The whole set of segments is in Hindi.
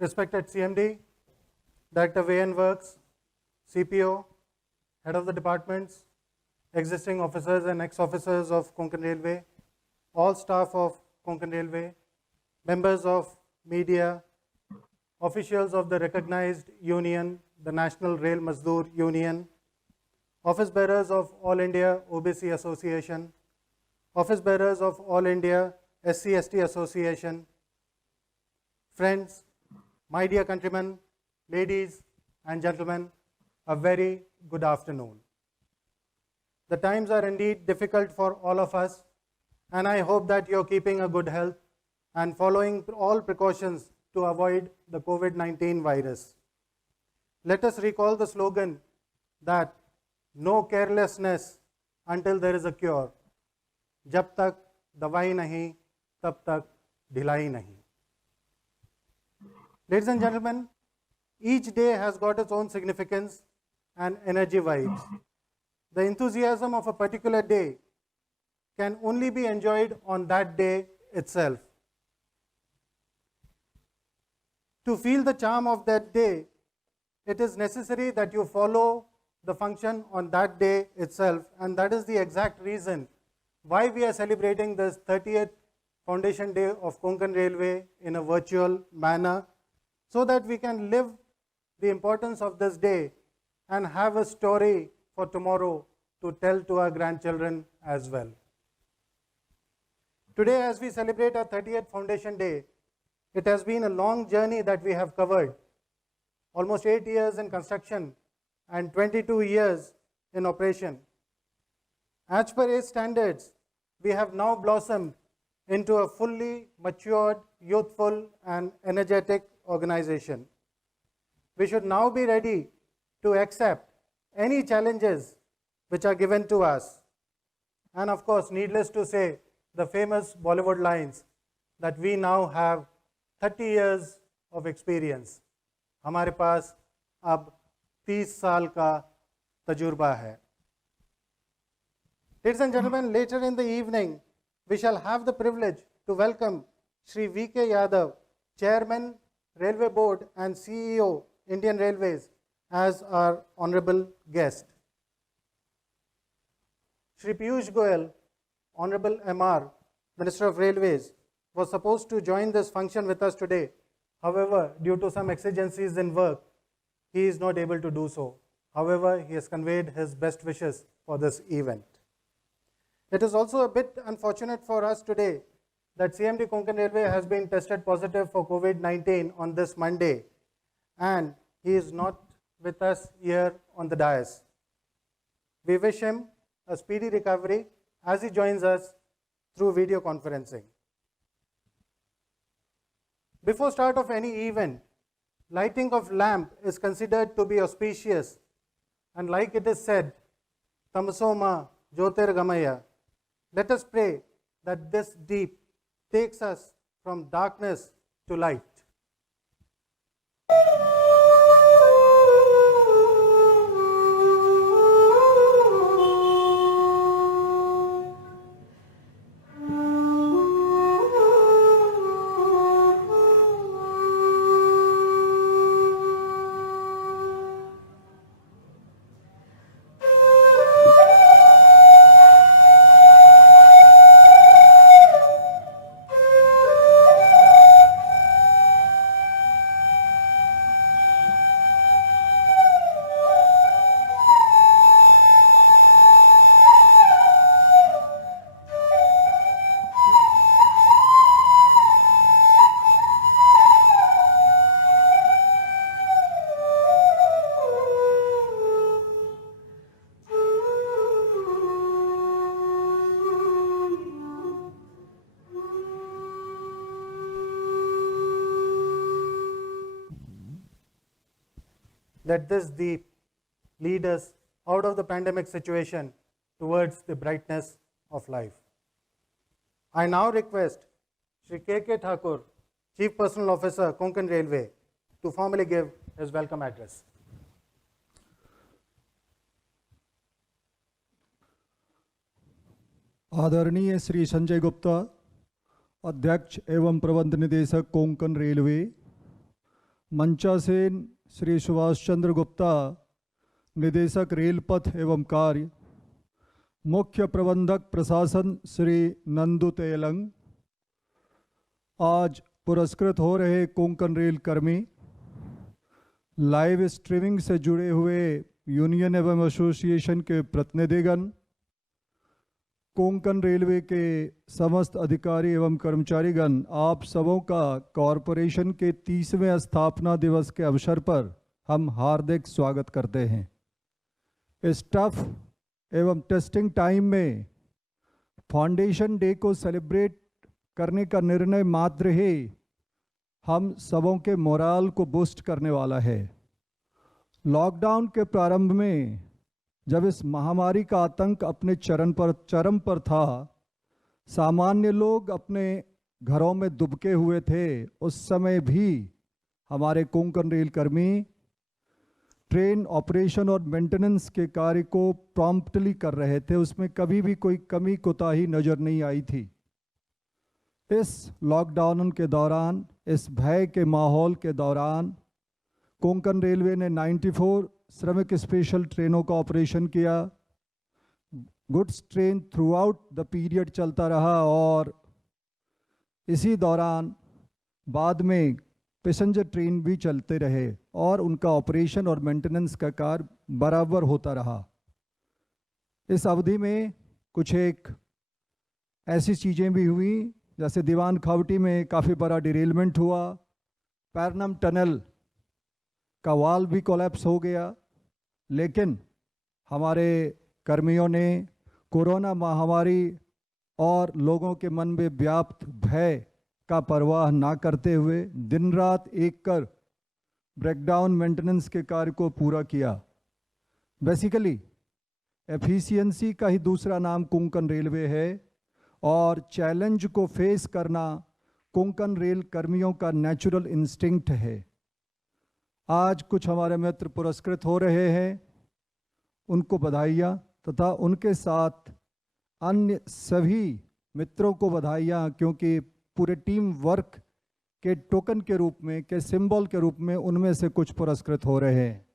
Respected CMD, Director VN Works, CPO, Head of the Departments, existing officers and ex-officers of Konkan Railway, all staff of Konkan Railway, members of media, officials of the recognized union, the National Rail Mazdoor Union, office bearers of All India OBC Association, office bearers of All India SC/ST Association, friends, my dear countrymen, ladies and gentlemen, a very good afternoon. The times are indeed difficult for all of us, and I hope that you're keeping a good health and following all precautions to avoid the COVID-19 virus. Let us recall the slogan that no carelessness until there is a cure. Jab tak dawai nahi, tab tak dhilai nahi. Ladies and gentlemen, each day has got its own significance and energy vibes. The enthusiasm of a particular day can only be enjoyed on that day itself. To feel the charm of that day, it is necessary that you follow the function on that day itself, and that is the exact reason why we are celebrating this 30th Foundation Day of Konkan Railway in a virtual manner, so that we can live the importance of this day and have a story for tomorrow to tell to our grandchildren as well. Today, as we celebrate our 30th Foundation Day, it has been a long journey that we have covered, almost 8 years in construction and 22 years in operation. As per age standards, we have now blossomed into a fully matured, youthful and energetic organization. We should now be ready to accept any challenges which are given to us. And of course, needless to say, the famous Bollywood lines that we now have 30 years of experience. हमारे पास अब 30 साल का तजुर्बा है. Ladies and gentlemen, later in the evening, we shall have the privilege to welcome Shri V.K. Yadav, Chairman, Railway Board and CEO, Indian Railways, as our honorable guest. Shri Piyush Goyal, Honorable MR, Minister of Railways, was supposed to join this function with us today. However, due to some exigencies in work, he is not able to do so. However, he has conveyed his best wishes for this event. It is also a bit unfortunate for us today that CMD Konkan Railway has been tested positive for COVID-19 on this Monday, and he is not with us here on the dais. We wish him a speedy recovery as he joins us through video conferencing. Before start of any event, lighting of lamp is considered to be auspicious, and like it is said, Tamasoma Jyotirgamaya. Let us pray that this deep takes us from darkness to light. Let this deep lead us out of the pandemic situation towards the brightness of life. I now request Shri K.K. Thakur, Chief Personal Officer, Konkan Railway, to formally give his welcome address. आदरणीय श्री संजय गुप्ता, अध्यक्ष एवं प्रबंध निदेशक कोंकण रेलवे, मंचासेन श्री सुभाष चंद्र गुप्ता, निदेशक रेलपथ एवं कार्य, मुख्य प्रबंधक प्रशासन श्री नंदू तेलंग, आज पुरस्कृत हो रहे कोंकण रेल कर्मी, लाइव स्ट्रीमिंग से जुड़े हुए यूनियन एवं एसोसिएशन के प्रतिनिधिगण, कोंकण रेलवे के समस्त अधिकारी एवं कर्मचारीगण, आप सबों का कॉरपोरेशन के 30वें स्थापना दिवस के अवसर पर हम हार्दिक स्वागत करते हैं। इस टफ एवं टेस्टिंग टाइम में फाउंडेशन डे को सेलिब्रेट करने का निर्णय मात्र ही हम सबों के मोराल को बूस्ट करने वाला है। लॉकडाउन के प्रारंभ में जब इस महामारी का आतंक अपने चरम पर था, सामान्य लोग अपने घरों में दुबके हुए थे, उस समय भी हमारे कोंकण रेल कर्मी ट्रेन ऑपरेशन और मेंटेनेंस के कार्य को प्रॉम्प्टली कर रहे थे। उसमें कभी भी कोई कमी कोताही नज़र नहीं आई थी। इस लॉकडाउन के दौरान, इस भय के माहौल के दौरान, कोंकण रेलवे ने 94 श्रमिक स्पेशल ट्रेनों का ऑपरेशन किया। Goods train through out the period चलता रहा और इसी दौरान बाद में पैसेंजर ट्रेन भी चलते रहे और उनका ऑपरेशन और मेंटेनेंस का कार्य बराबर होता रहा। इस अवधि में कुछ एक ऐसी चीज़ें भी हुई, जैसे दीवान खावटी में काफ़ी बड़ा डिरेलमेंट हुआ, पैरनम टनल का वाल भी कोलैप्स हो गया, लेकिन हमारे कर्मियों ने कोरोना महामारी और लोगों के मन में व्याप्त भय का परवाह ना करते हुए दिन रात एक कर ब्रेकडाउन मेंटेनेंस के कार्य को पूरा किया। बेसिकली एफिशिएंसी का ही दूसरा नाम कोंकण रेलवे है और चैलेंज को फेस करना कोंकण रेल कर्मियों का नेचुरल इंस्टिंक्ट है। आज कुछ हमारे मित्र पुरस्कृत हो रहे हैं, उनको बधाइयाँ, तथा उनके साथ अन्य सभी मित्रों को बधाइयाँ, क्योंकि पूरे टीम वर्क के टोकन के रूप में, के सिंबल के रूप में उनमें से कुछ पुरस्कृत हो रहे हैं।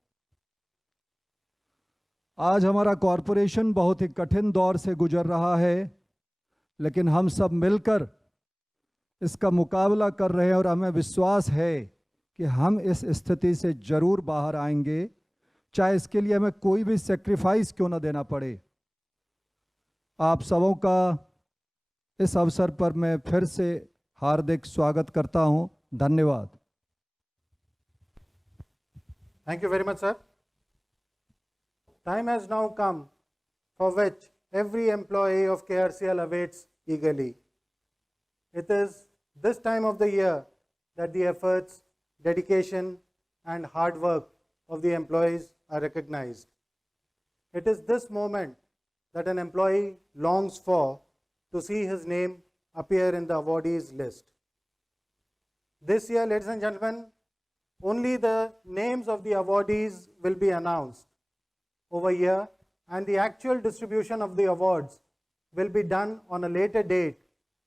आज हमारा कॉरपोरेशन बहुत ही कठिन दौर से गुजर रहा है, लेकिन हम सब मिलकर इसका मुकाबला कर रहे हैं और हमें विश्वास है कि हम इस स्थिति से जरूर बाहर आएंगे, चाहे इसके लिए हमें कोई भी सेक्रीफाइस क्यों ना देना पड़े। आप सबों का इस अवसर पर मैं फिर से हार्दिक स्वागत करता हूं। धन्यवाद। Thank you very much, sir. Time has now come for which every employee of KRCL awaits eagerly. It is this time of the year that the efforts, dedication, and hard work of the employees are recognized. It is this moment that an employee longs for to see his name appear in the awardees list. This year, ladies and gentlemen, only the names of the awardees will be announced over here, and the actual distribution of the awards will be done on a later date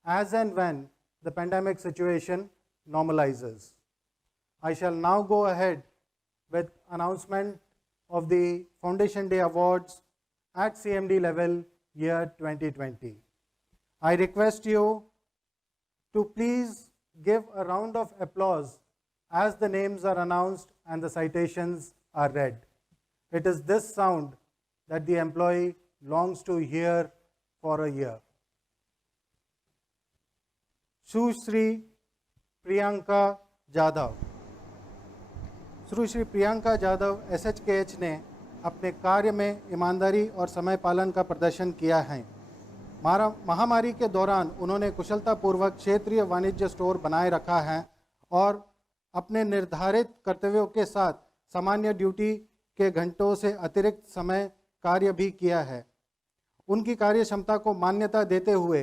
as and when the pandemic situation normalizes. I shall now go ahead with announcement of the Foundation Day Awards at CMD level year 2020. I request you to please give a round of applause as the names are announced and the citations are read. It is this sound that the employee longs to hear for a year. Sushri Priyanka Jadhav. Sushri Priyanka Jadhav SHKH ने अपने कार्य में ईमानदारी और समय पालन का प्रदर्शन किया है। महामारी के दौरान उन्होंने कुशलतापूर्वक क्षेत्रीय वाणिज्य स्टोर बनाए रखा है और अपने निर्धारित कर्तव्यों के साथ सामान्य ड्यूटी के घंटों से अतिरिक्त समय कार्य भी किया है। उनकी कार्य क्षमता को मान्यता देते हुए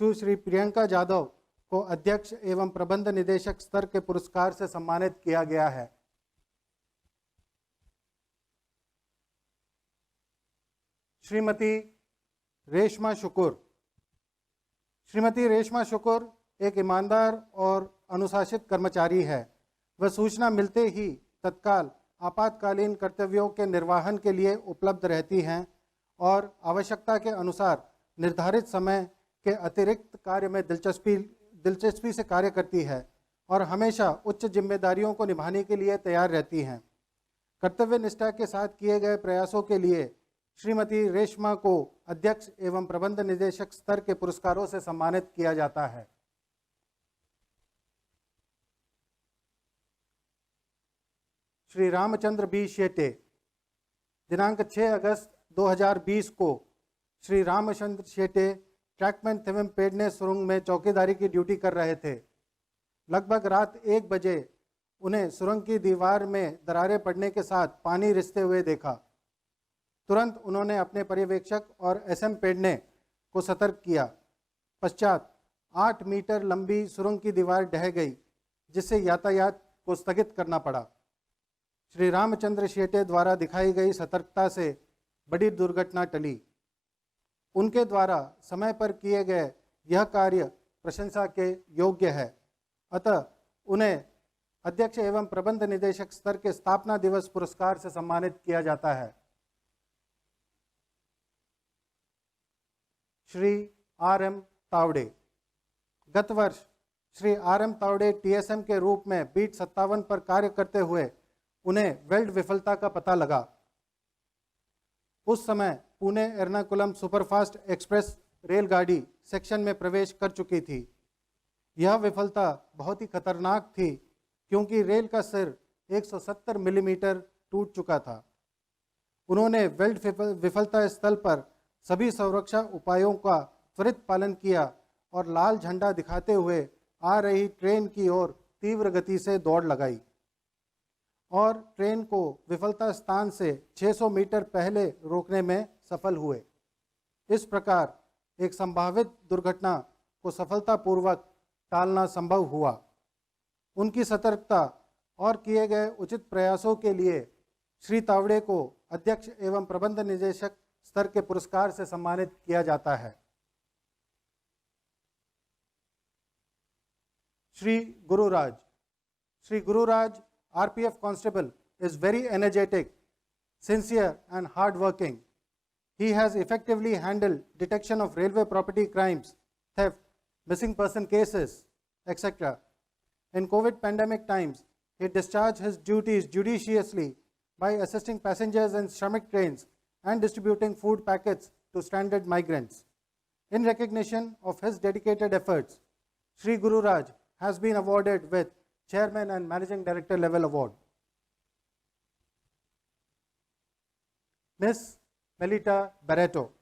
सुश्री प्रियंका जाधव को अध्यक्ष एवं प्रबंध निदेशक स्तर के पुरस्कार से सम्मानित किया गया है। श्रीमती रेशमा शुक्र। श्रीमती रेशमा शुक्र एक ईमानदार और अनुशासित कर्मचारी है। वह सूचना मिलते ही तत्काल आपातकालीन कर्तव्यों के निर्वहन के लिए उपलब्ध रहती हैं और आवश्यकता के अनुसार निर्धारित समय के अतिरिक्त कार्य में दिलचस्पी से कार्य करती है और हमेशा उच्च जिम्मेदारियों को निभाने के लिए तैयार रहती हैं। कर्तव्य निष्ठा के साथ किए गए प्रयासों के लिए श्रीमती रेशमा को अध्यक्ष एवं प्रबंध निदेशक स्तर के पुरस्कारों से सम्मानित किया जाता है। श्री रामचंद्र बी शेटे। दिनांक 6 अगस्त 2020 को श्री रामचंद्र शेटे ट्रैकमैन थिविमपेडने सुरंग में चौकीदारी की ड्यूटी कर रहे थे। लगभग रात 1 बजे उन्हें सुरंग की दीवार में दरारें पड़ने के साथ पानी रिसते हुए देखा। तुरंत उन्होंने अपने पर्यवेक्षक और SM पेडने को सतर्क किया। पश्चात 8 मीटर लंबी सुरंग की दीवार ढह गई, जिससे यातायात को स्थगित करना पड़ा। श्री रामचंद्र शेटे द्वारा दिखाई गई सतर्कता से बड़ी दुर्घटना टली। उनके द्वारा समय पर किए गए यह कार्य प्रशंसा के योग्य है। अतः उन्हें अध्यक्ष एवं प्रबंध निदेशक स्तर के स्थापना दिवस पुरस्कार से सम्मानित किया जाता है। श्री RM तावड़े। गत वर्ष श्री RM तावड़े TSM के रूप में बीट 57 पर कार्य करते हुए उन्हें वेल्ड विफलता का पता लगा। उस समय पुणे एर्नाकुलम सुपरफास्ट एक्सप्रेस रेलगाड़ी सेक्शन में प्रवेश कर चुकी थी। यह विफलता बहुत ही खतरनाक थी क्योंकि रेल का सिर 170 मिलीमीटर टूट चुका था। उन्होंने वेल्ड विफलता स्थल पर सभी सुरक्षा उपायों का त्वरित पालन किया और लाल झंडा दिखाते हुए आ रही ट्रेन की ओर तीव्र गति से दौड़ लगाई और ट्रेन को विफलता स्थान से 600 मीटर पहले रोकने में सफल हुए। इस प्रकार एक संभावित दुर्घटना को सफलतापूर्वक टालना संभव हुआ। उनकी सतर्कता और किए गए उचित प्रयासों के लिए श्री तावड़े को अध्यक्ष एवं प्रबंध निदेशक स्तर के पुरस्कार से सम्मानित किया जाता है। Shri Gururaj. Shri Gururaj RPF constable is very energetic, sincere and hard working. He has effectively handled detection of railway property crimes, theft, missing person cases, etc. In COVID pandemic times, he discharged his duties judiciously by assisting passengers in Shramik trains and distributing food packets to stranded migrants. In recognition of his dedicated efforts, Sri Guru Raj has been awarded with Chairman and Managing Director level award. Ms. Melita Barreto.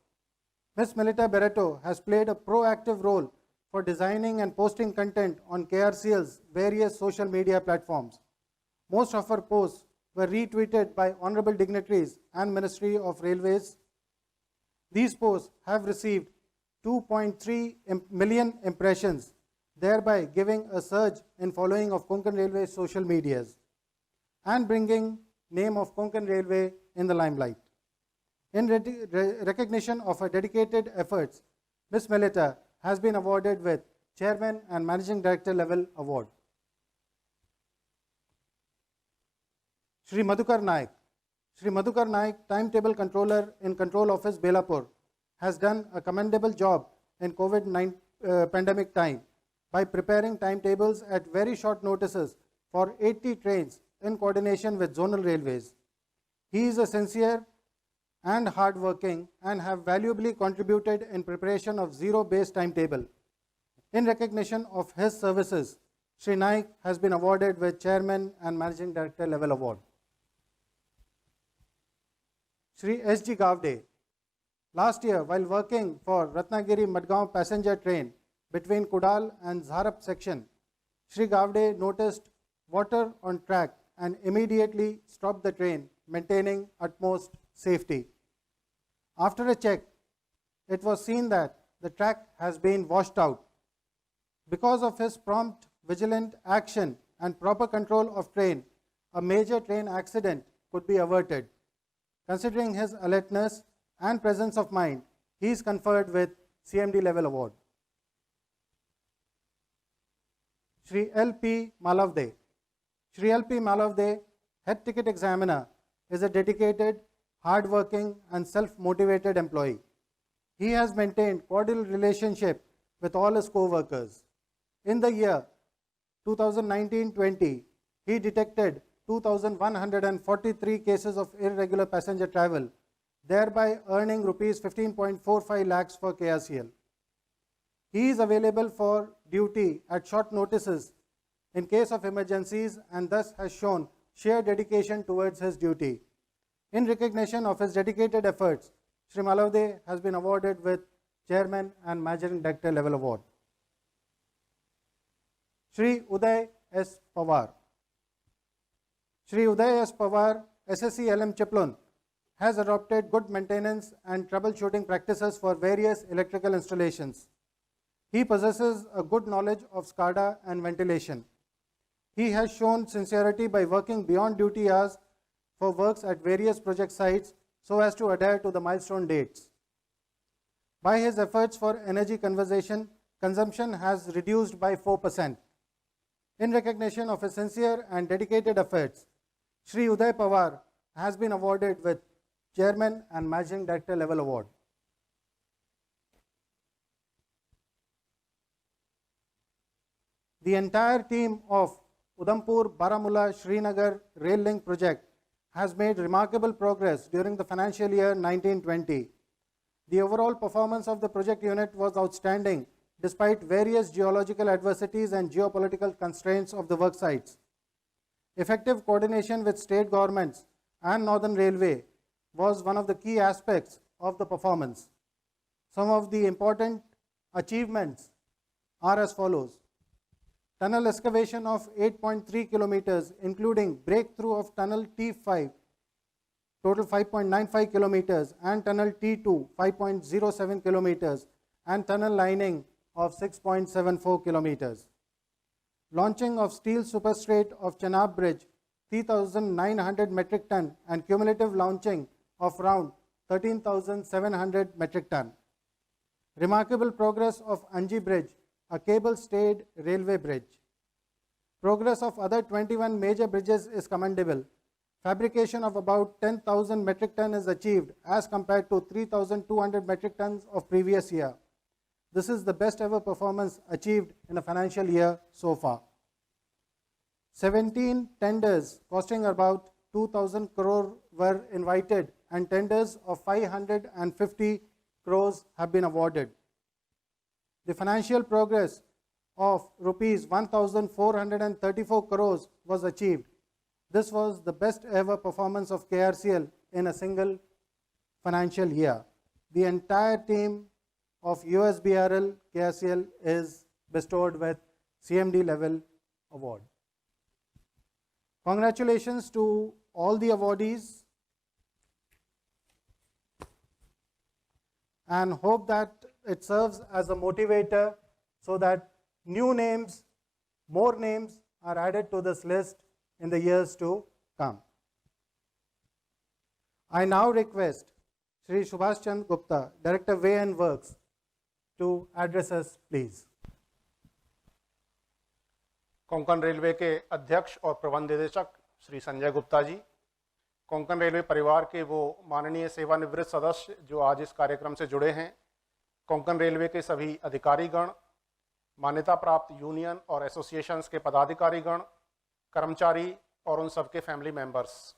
Ms. Melita Barreto has played a proactive role for designing and posting content on KRCL's various social media platforms. Most of her posts were retweeted by honorable dignitaries and Ministry of Railways. These posts have received 2.3 million impressions, thereby giving a surge in following of Konkan Railway social medias and bringing name of Konkan Railway in the limelight. In recognition of her dedicated efforts, Ms. Melita has been awarded with Chairman and Managing Director level award. Shri Madhukar Naik. Shri Madhukar Naik, Timetable Controller in Control Office, Belapur, has done a commendable job in COVID-19 pandemic time by preparing timetables at very short notices for 80 trains in coordination with zonal railways. He is a sincere and hard-working and have valuably contributed in preparation of zero-based timetable. In recognition of his services, Shri Naik has been awarded with Chairman and Managing Director level award. Shri S.G. Gavde. Last year, while working for Ratnagiri-Madgaon passenger train between Kudal and Zharap section, Shri Gavde noticed water on track and immediately stopped the train, maintaining utmost safety. After a check, it was seen that the track has been washed out. Because of his prompt, vigilant action and proper control of train, a major train accident could be averted. Considering his alertness and presence of mind, he is conferred with CMD level award. Shri L.P. Malavde. Shri L.P. Malavde, head ticket examiner, is a dedicated, hard-working and self-motivated employee. He has maintained cordial relationship with all his co-workers. In the year 2019-20, he detected 2,143 cases of irregular passenger travel, thereby earning rupees 15.45 lakhs for KRCL. He is available for duty at short notices in case of emergencies and thus has shown sheer dedication towards his duty. In recognition of his dedicated efforts, Shri Malavde has been awarded with Chairman and Managing Director level award. Shri Uday S. Pawar. Shri Uday S. Pawar, SSC LM Chiplun, has adopted good maintenance and troubleshooting practices for various electrical installations. He possesses a good knowledge of SCADA and ventilation. He has shown sincerity by working beyond duty hours for works at various project sites so as to adhere to the milestone dates. By his efforts for energy consumption has reduced by 4%. In recognition of his sincere and dedicated efforts, Shri Uday Pawar has been awarded with Chairman and Managing Director level award. The entire team of Udhampur Baramulla Srinagar Rail Link project has made remarkable progress during the financial year 1920. The overall performance of the project unit was outstanding despite various geological adversities and geopolitical constraints of the work sites. Effective coordination with state governments and Northern Railway was one of the key aspects of the performance. Some of the important achievements are as follows. Tunnel excavation of 8.3 kilometers, including breakthrough of tunnel T5, total 5.95 kilometers, and tunnel T2, 5.07 kilometers, and tunnel lining of 6.74 kilometers. Launching of steel superstrate of Chenab Bridge, 3,900 metric ton, and cumulative launching of around 13,700 metric ton. Remarkable progress of Anji Bridge, a cable-stayed railway bridge. Progress of other 21 major bridges is commendable. Fabrication of about 10,000 metric ton is achieved as compared to 3,200 metric tons of previous year. This is the best ever performance achieved in a financial year so far. 17 tenders costing about 2,000 crore were invited and tenders of 550 crores have been awarded. The financial progress of rupees 1,434 crores was achieved. This was the best ever performance of KRCL in a single financial year. The entire team of USBRL KRCL is bestowed with CMD level award. Congratulations to all the awardees and hope that it serves as a motivator so that new names, more names are added to this list in the years to come. I now request Shri Subhash Chandra Gupta, Director Way and Works, to address us, please. Konkan railway के अध्यक्ष और प्रबंध निदेशक श्री संजय गुप्ता जी, कोंकण रेलवे परिवार के वो माननीय सेवानिवृत्त सदस्य जो आज इस कार्यक्रम से जुड़े हैं, कोंकण रेलवे के सभी अधिकारीगण, मान्यता प्राप्त यूनियन और एसोसिएशंस के पदाधिकारीगण, कर्मचारी और उन सबके फैमिली मेंबर्स,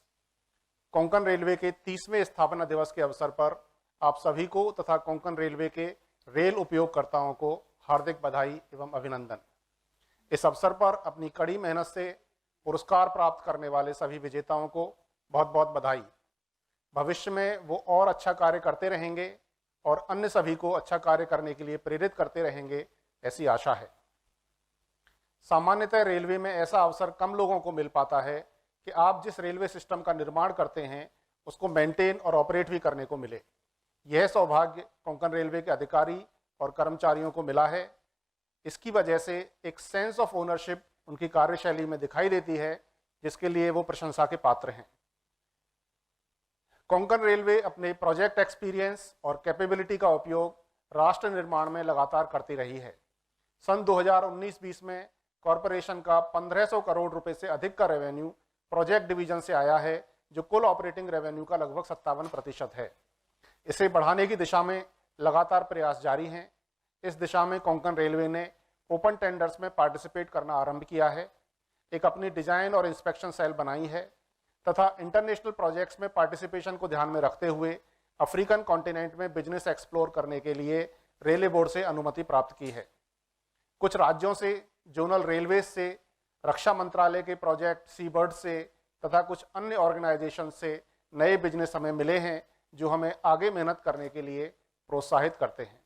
कोंकण रेलवे के 30वें स्थापना दिवस के अवसर पर आप सभी को तथा कोंकण रेलवे के रेल उपयोगकर्ताओं को हार्दिक बधाई एवं अभिनंदन। इस अवसर पर अपनी कड़ी मेहनत से पुरस्कार प्राप्त करने वाले सभी विजेताओं को बहुत बहुत बधाई। भविष्य में वो और अच्छा कार्य करते रहेंगे और अन्य सभी को अच्छा कार्य करने के लिए प्रेरित करते रहेंगे, ऐसी आशा है। सामान्यतः रेलवे में ऐसा अवसर कम लोगों को मिल पाता है कि आप जिस रेलवे सिस्टम का निर्माण करते हैं उसको मेंटेन और ऑपरेट भी करने को मिले। यह सौभाग्य कोंकण रेलवे के अधिकारी और कर्मचारियों को मिला है। इसकी वजह से एक सेंस ऑफ ओनरशिप उनकी कार्यशैली में दिखाई देती है, जिसके लिए वो प्रशंसा के पात्र हैं। कोंकण रेलवे अपने प्रोजेक्ट एक्सपीरियंस और कैपेबिलिटी का उपयोग राष्ट्र निर्माण में लगातार करती रही है। सन 2019-20 में कॉरपोरेशन का 1500 करोड़ रुपए से अधिक का रेवेन्यू प्रोजेक्ट डिवीजन से आया है, जो कुल ऑपरेटिंग रेवेन्यू का लगभग 57% है। इसे बढ़ाने की दिशा में लगातार प्रयास जारी हैं। इस दिशा में कोंकण रेलवे ने ओपन टेंडर्स में पार्टिसिपेट करना आरंभ किया है, एक अपनी डिजाइन और इंस्पेक्शन सेल बनाई है तथा इंटरनेशनल प्रोजेक्ट्स में पार्टिसिपेशन को ध्यान में रखते हुए अफ्रीकन कॉन्टिनेंट में बिजनेस एक्सप्लोर करने के लिए रेलवे बोर्ड से अनुमति प्राप्त की है। कुछ राज्यों से, जोनल रेलवेज से, रक्षा मंत्रालय के प्रोजेक्ट सीबर्ड से तथा कुछ अन्य ऑर्गेनाइजेशन से नए बिजनेस हमें मिले हैं, जो हमें आगे मेहनत करने के लिए प्रोत्साहित करते हैं।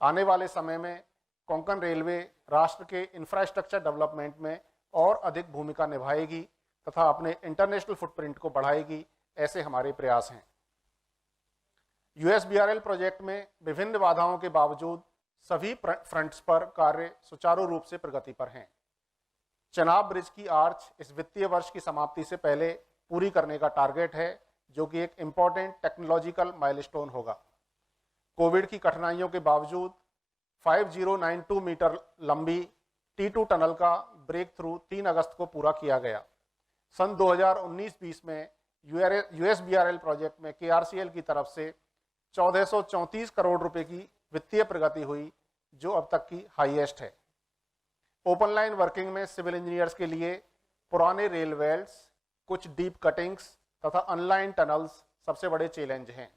आने वाले समय में कोंकण रेलवे राष्ट्र के इंफ्रास्ट्रक्चर डेवलपमेंट में और अधिक भूमिका निभाएगी तथा अपने इंटरनेशनल फुटप्रिंट को बढ़ाएगी, ऐसे हमारे प्रयास हैं। यूएसबीआरएल प्रोजेक्ट में विभिन्न बाधाओं के बावजूद सभी फ्रंट्स पर कार्य सुचारू रूप से प्रगति पर हैं। चेनाब ब्रिज की आर्च इस वित्तीय वर्ष की समाप्ति से पहले पूरी करने का टारगेट है, जो कि एक इम्पॉर्टेंट टेक्नोलॉजिकल माइलस्टोन होगा। कोविड की कठिनाइयों के बावजूद 5092 मीटर लंबी T2 टनल का ब्रेक थ्रू 3 अगस्त को पूरा किया गया। सन 2019-20 में यूएसबीआरएल प्रोजेक्ट में केआरसीएल की तरफ से 1434 करोड़ रुपए की वित्तीय प्रगति हुई, जो अब तक की हाईएस्ट है। ओपन लाइन वर्किंग में सिविल इंजीनियर्स के लिए पुराने रेल वेल्स, कुछ डीप कटिंग्स तथा अनलाइन टनल्स सबसे बड़े चैलेंज हैं।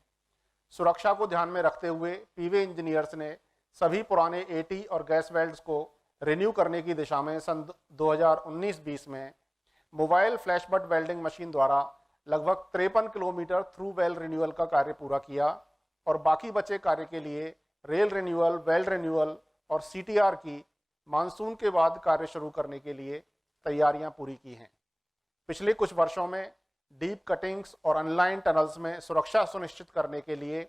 सुरक्षा को ध्यान में रखते हुए पीवे इंजीनियर्स ने सभी पुराने एटी और गैस वेल्ड्स को रिन्यू करने की दिशा में सन 2019-20 में मोबाइल फ्लैशबट वेल्डिंग मशीन द्वारा लगभग 53 किलोमीटर थ्रू वेल रिन्यूअल का कार्य पूरा किया और बाकी बचे कार्य के लिए रेल रिन्यूअल, वेल्ड रिन्यूअल और सीटीआर की मानसून के बाद कार्य शुरू करने के लिए तैयारियां पूरी की हैं। पिछले कुछ वर्षों में डीप कटिंग्स और अनलाइन टनल्स में सुरक्षा सुनिश्चित करने के लिए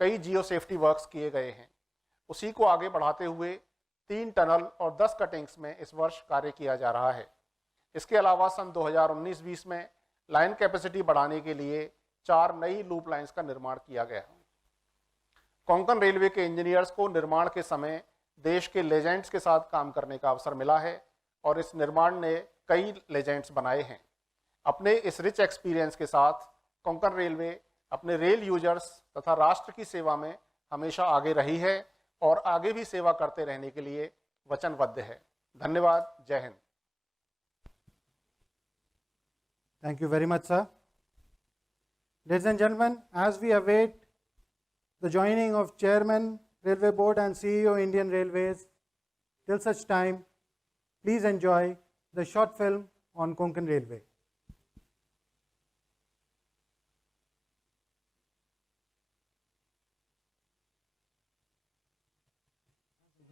कई जियो सेफ्टी वर्क्स किए गए हैं। उसी को आगे बढ़ाते हुए 3 टनल और 10 कटिंग्स में इस वर्ष कार्य किया जा रहा है। इसके अलावा सन 2019-20 में लाइन कैपेसिटी बढ़ाने के लिए 4 नई लूप लाइंस का निर्माण किया गया। कोंकण रेलवे के इंजीनियर्स को निर्माण के समय देश के लेजेंड्स के साथ काम करने का अवसर मिला है और इस निर्माण ने कई लेजेंड्स बनाए हैं। अपने इस रिच एक्सपीरियंस के साथ कोंकण रेलवे अपने रेल यूजर्स तथा राष्ट्र की सेवा में हमेशा आगे रही है और आगे भी सेवा करते रहने के लिए वचनबद्ध है। धन्यवाद। जय Hind. Thank you very much, sir. Ladies and gentlemen, as we await the joining of Chairman, Railway Board and CEO, Indian Railways, till such time, please enjoy the short film on Konkan Railway.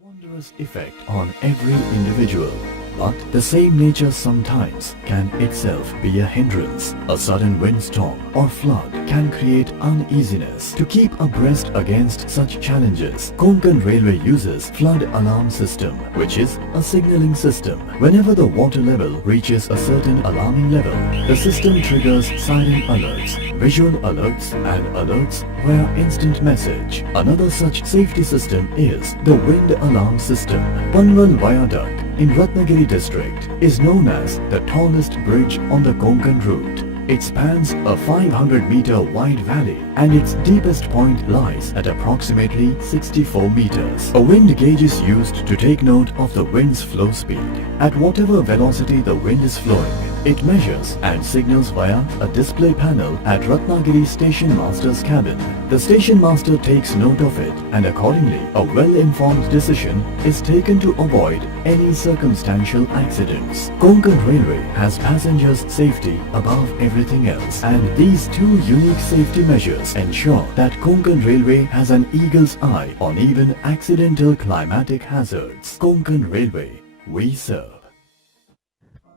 Wondrous effect on every individual, but the same nature sometimes can itself be a hindrance. A sudden windstorm or flood can create uneasiness. To keep abreast against such challenges, Konkan Railway uses flood alarm system, which is a signaling system. Whenever the water level reaches a certain alarming level, the system triggers siren alerts, visual alerts and alerts via instant message. Another such safety system is the wind alarm system. Panvel Viaduct in Ratnagiri district is known as the tallest bridge on the Konkan route. It spans a 500-meter wide valley and its deepest point lies at approximately 64 meters. A wind gauge is used to take note of the wind's flow speed. At whatever velocity the wind is flowing, it measures and signals via a display panel at Ratnagiri Station Master's cabin. The Station Master takes note of it and accordingly a well-informed decision is taken to avoid any circumstantial accidents. Konkan Railway has passengers' safety above everything else, and these two unique safety measures ensure that Konkan Railway has an eagle's eye on even accidental climatic hazards. Konkan Railway, we serve.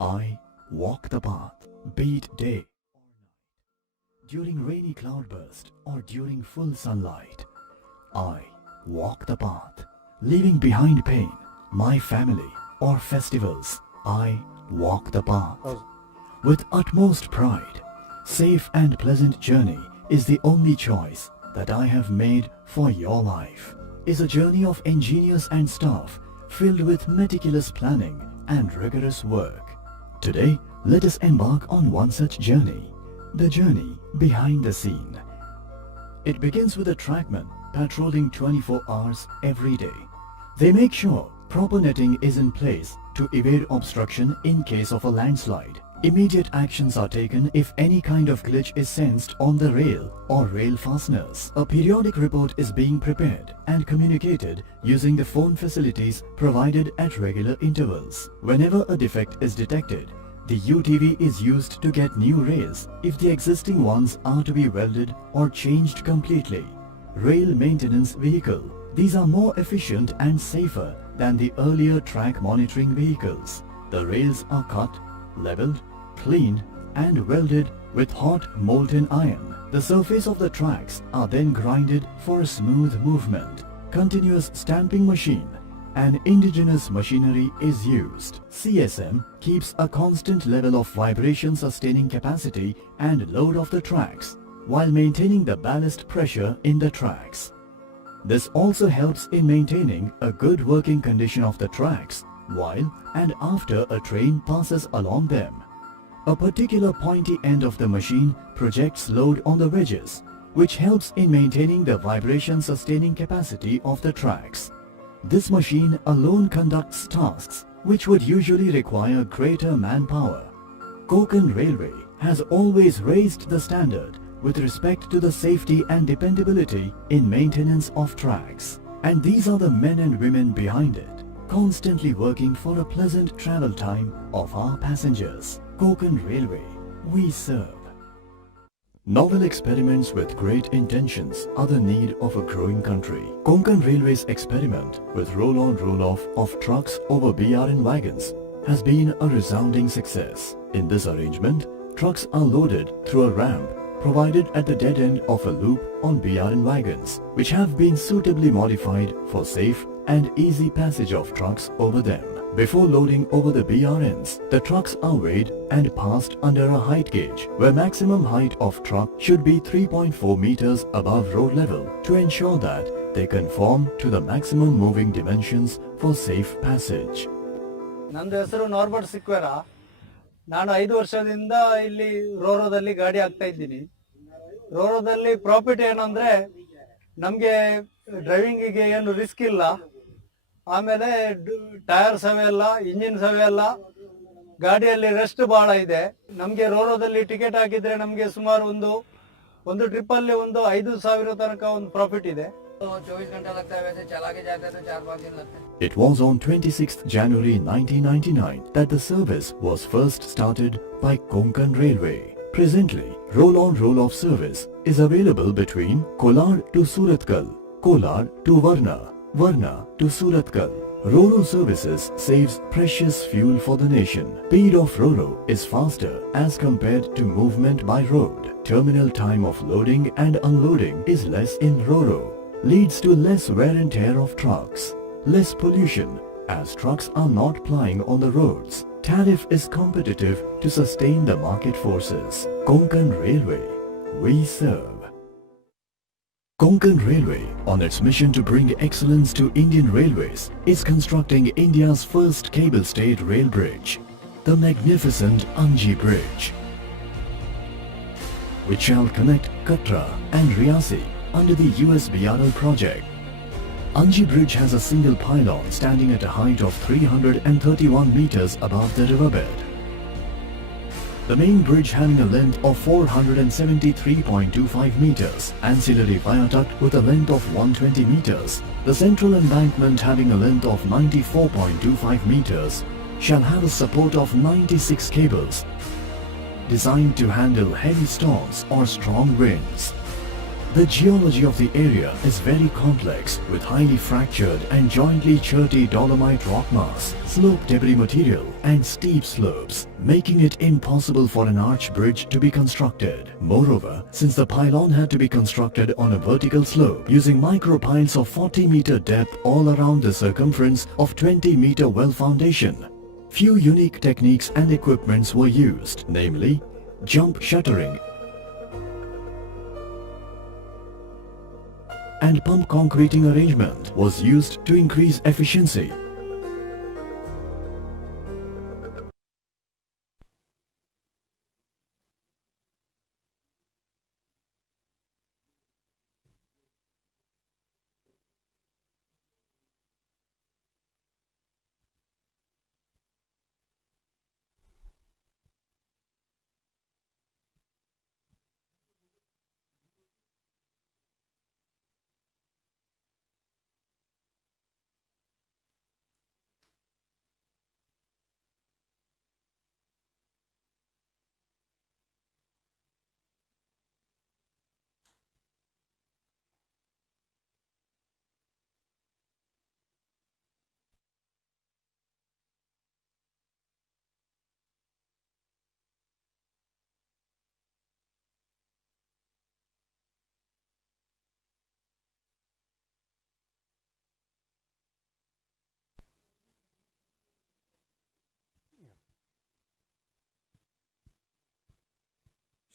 I walk the path, be it day or night, during rainy cloudburst or during full sunlight. I walk the path, leaving behind pain, my family or festivals. I walk the path with utmost pride. Safe and pleasant journey is the only choice that I have made for your life. Is a journey of engineers and staff filled with meticulous planning and rigorous work. Today, let us embark on one such journey, the journey behind the scene. It begins with a trackman patrolling 24 hours every day. They make sure proper netting is in place to evade obstruction in case of a landslide. Immediate actions are taken if any kind of glitch is sensed on the rail or rail fasteners. A periodic report is being prepared and communicated using the phone facilities provided at regular intervals. Whenever a defect is detected, the UTV is used to get new rails if the existing ones are to be welded or changed completely. Rail maintenance vehicle. These are more efficient and safer than the earlier track monitoring vehicles. The rails are cut, leveled, cleaned and welded with hot molten iron. The surface of the tracks are then grinded for a smooth movement. Continuous stamping machine and indigenous machinery is used. CSM keeps a constant level of vibration sustaining capacity and load of the tracks while maintaining the ballast pressure in the tracks. This also helps in maintaining a good working condition of the tracks while and after a train passes along them. A particular pointy end of the machine projects load on the wedges, which helps in maintaining the vibration sustaining capacity of the tracks. This machine alone conducts tasks which would usually require greater manpower. Konkan Railway has always raised the standard with respect to the safety and dependability in maintenance of tracks. And these are the men and women behind it, constantly working for a pleasant travel time of our passengers. Konkan Railway, we serve. Novel experiments with great intentions are the need of a growing country. Konkan Railway's experiment with roll-on roll-off of trucks over BRN wagons has been a resounding success. In this arrangement, trucks are loaded through a ramp provided at the dead end of a loop on BRN wagons, which have been suitably modified for safe and easy passage of trucks over them. Before loading over the BRNs, the trucks are weighed and passed under a height gauge, where maximum height of truck should be 3.4 meters above road level to ensure that they conform to the maximum moving dimensions for safe passage. ನಂದು ಹೆಸರು ನಾರ್ಬರ್ಟ್ ಸಿಕ್ವೇರ. ನಾನು 5 ವರ್ಷದಿಂದ ಇಲ್ಲಿ ರೋರೋದಲ್ಲಿ ಗಾಡಿ ಹಾಕ್ತಾ ಇದ್ದೀನಿ. ರೋರೋದಲ್ಲಿ ಪ್ರಾಫಿಟ್ ಏನಂದ್ರೆ ನಮಗೆ ಡ್ರೈವಿಂಗಿಗೆ ಏನು ರಿಸ್ಕ್ ಇಲ್ಲ. ಆಮೇಲೆ ಟೈರ್ ಸವೆ ಎಲ್ಲ, ಇಂಜಿನ್ ಸವೆ ಎಲ್ಲ, ಗಾಡಿಯಲ್ಲಿ ರೆಸ್ಟ್ ಬಹಳ ಇದೆ. ನಮಗೆ ರೋರೋದಲ್ಲಿ ಟಿಕೆಟ್ ಹಾಕಿದ್ರೆ ನಮಗೆ ಸುಮಾರು ಒಂದು ಟ್ರಿಪ್ ಅಲ್ಲಿ ಒಂದು 5,000 ತನಕ ಒಂದು ಪ್ರಾಫಿಟ್ ಇದೆ. 24 घंटा लगता है, वैसे चला के जाते हैं तो 4-5 दिन लगते हैं. It was on 26th January 1999 that the service was first started by Konkan Railway. Presently, roll-on roll-off service is available between Kolar to Surathkal, Kolar to Varna, Varna to Surathkal. Roro services saves precious fuel for the nation. Speed of Roro is faster as compared to movement by road. Terminal time of loading and unloading is less in Roro. Leads to less wear and tear of trucks. Less pollution as trucks are not plying on the roads. Tariff is competitive to sustain the market forces. Konkan Railway, we serve. Konkan Railway, on its mission to bring excellence to Indian Railways, is constructing India's first cable-stayed rail bridge, the magnificent Anji Bridge, which shall connect Katra and Riyasi under the USBRL project. Anji Bridge has a single pylon standing at a height of 331 meters above the riverbed. The main bridge having a length of 473.25 meters, ancillary viaduct with a length of 120 meters, the central embankment having a length of 94.25 meters, shall have a support of 96 cables, designed to handle heavy storms or strong winds. The geology of the area is very complex with highly fractured and jointly cherty dolomite rock mass, slope debris material and steep slopes, making it impossible for an arch bridge to be constructed. Moreover, since the pylon had to be constructed on a vertical slope using micropiles of 40-meter depth all around the circumference of 20-meter well foundation, few unique techniques and equipments were used, namely jump shuttering and pump concreting arrangement was used to increase efficiency.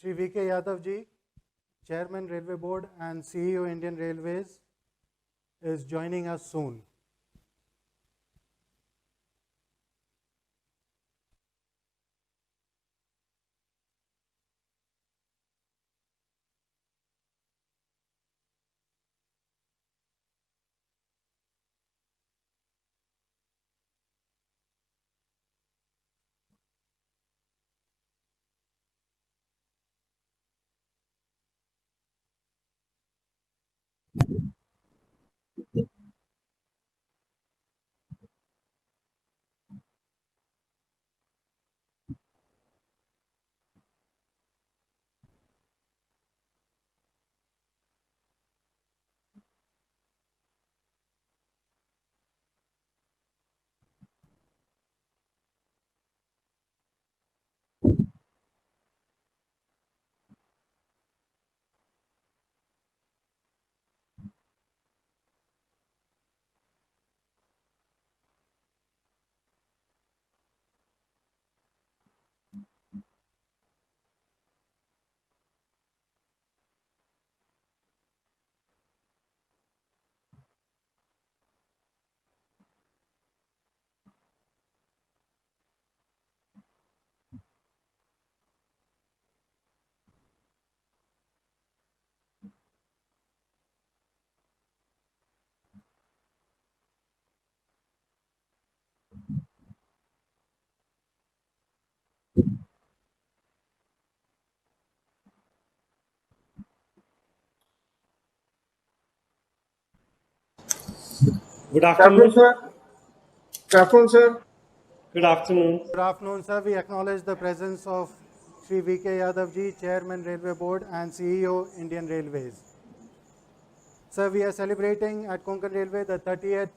Shri V.K. Yadav ji, Chairman Railway Board and CEO Indian Railways, is joining us soon. Good afternoon. sir. Good afternoon, sir. Good afternoon. Good afternoon, sir. We acknowledge the presence of Shri V.K. Yadav ji, Chairman Railway Board and CEO Indian Railways. Sir, we are celebrating at Konkan Railway the 30th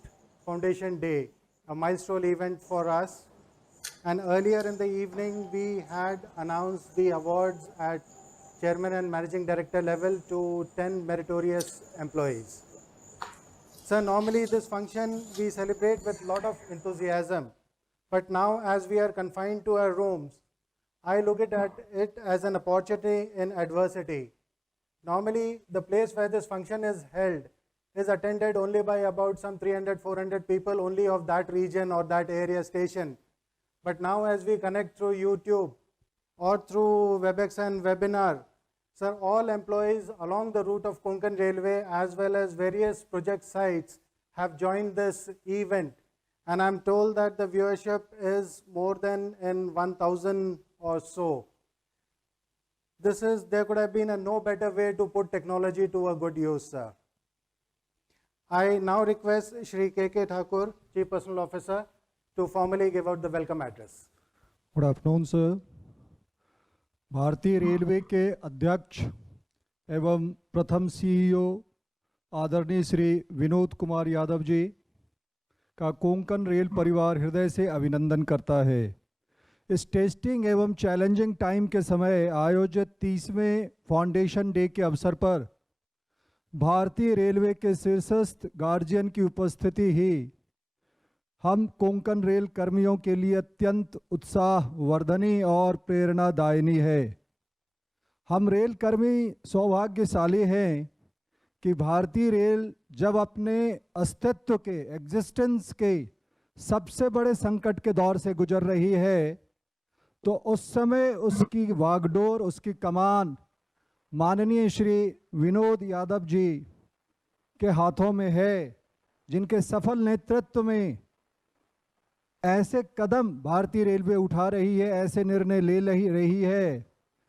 Foundation Day, a milestone event for us. And earlier in the evening, we had announced the awards at Chairman and Managing Director level to 10 meritorious employees. Sir, normally this function we celebrate with a lot of enthusiasm. But now, as we are confined to our rooms, I look at it as an opportunity in adversity. Normally, the place where this function is held is attended only by about some 300, 400 people only of that region or that area station. But now, as we connect through YouTube or through WebEx and webinar, sir, all employees along the route of Konkan Railway as well as various project sites have joined this event. And I'm told that the viewership is more than in 1,000 or so. There could have been a no better way to put technology to a good use, sir. I now request Shri K.K. Thakur, Chief Personal Officer, to formally give out the welcome address. Good afternoon sir. भारतीय रेलवे के अध्यक्ष एवं प्रथम सीईओ आदरणीय श्री विनोद कुमार यादव जी का कोंकण रेल परिवार हृदय से अभिनंदन करता है। इस टेस्टिंग एवं चैलेंजिंग टाइम के समय आयोजित 30वें फाउंडेशन डे के अवसर पर भारतीय रेलवे के शीर्षस्थ गार्जियन की उपस्थिति ही हम कोंकण रेल कर्मियों के लिए अत्यंत उत्साहवर्धनी और प्रेरणादायिनी है। हम रेल कर्मी सौभाग्यशाली हैं कि भारतीय रेल जब अपने अस्तित्व के एग्जिस्टेंस के सबसे बड़े संकट के दौर से गुजर रही है, तो उस समय उसकी वागडोर, उसकी कमान माननीय श्री विनोद यादव जी के हाथों में है, जिनके सफल नेतृत्व में ऐसे कदम भारतीय रेलवे उठा रही है, ऐसे निर्णय ले रही है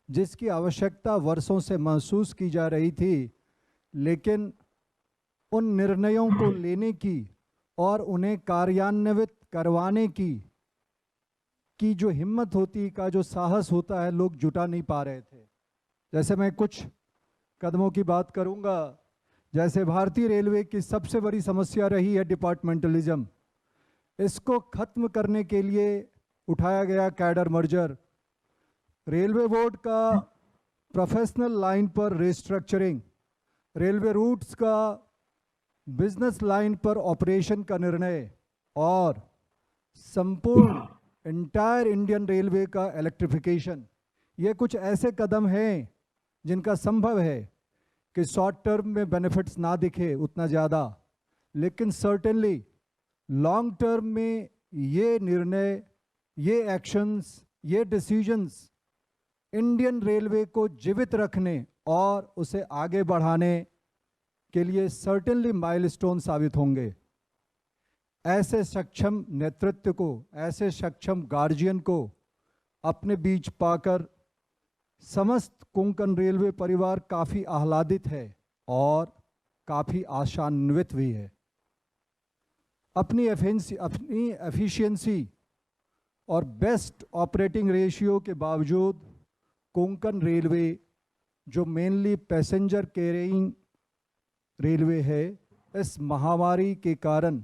जिसकी आवश्यकता वर्षों से महसूस की जा रही थी, लेकिन उन निर्णयों को लेने की और उन्हें कार्यान्वित करवाने की जो हिम्मत होती, का जो साहस होता है, लोग जुटा नहीं पा रहे थे। जैसे मैं कुछ कदमों की बात करूंगा, जैसे भारतीय रेलवे की सबसे बड़ी समस्या रही है डिपार्टमेंटलिज्म। इसको खत्म करने के लिए उठाया गया कैडर मर्जर, रेलवे बोर्ड का प्रोफेशनल लाइन पर रिस्ट्रक्चरिंग, रेलवे रूट्स का बिजनेस लाइन पर ऑपरेशन का निर्णय और संपूर्ण एंटायर इंडियन रेलवे का इलेक्ट्रिफिकेशन। ये कुछ ऐसे कदम हैं जिनका संभव है कि शॉर्ट टर्म में बेनिफिट्स ना दिखे उतना ज़्यादा, लेकिन सर्टेनली लॉन्ग टर्म में ये निर्णय, ये एक्शंस, ये डिसीजंस इंडियन रेलवे को जीवित रखने और उसे आगे बढ़ाने के लिए सर्टेनली माइलस्टोन साबित होंगे। ऐसे सक्षम नेतृत्व को, ऐसे सक्षम गार्जियन को अपने बीच पाकर समस्त कोंकण रेलवे परिवार काफ़ी आह्लादित है और काफ़ी आशान्वित भी है। अपनी एफिशिएंसी और बेस्ट ऑपरेटिंग रेशियो के बावजूद कोंकण रेलवे, जो मेनली पैसेंजर कैरिंग रेलवे है, इस महामारी के कारण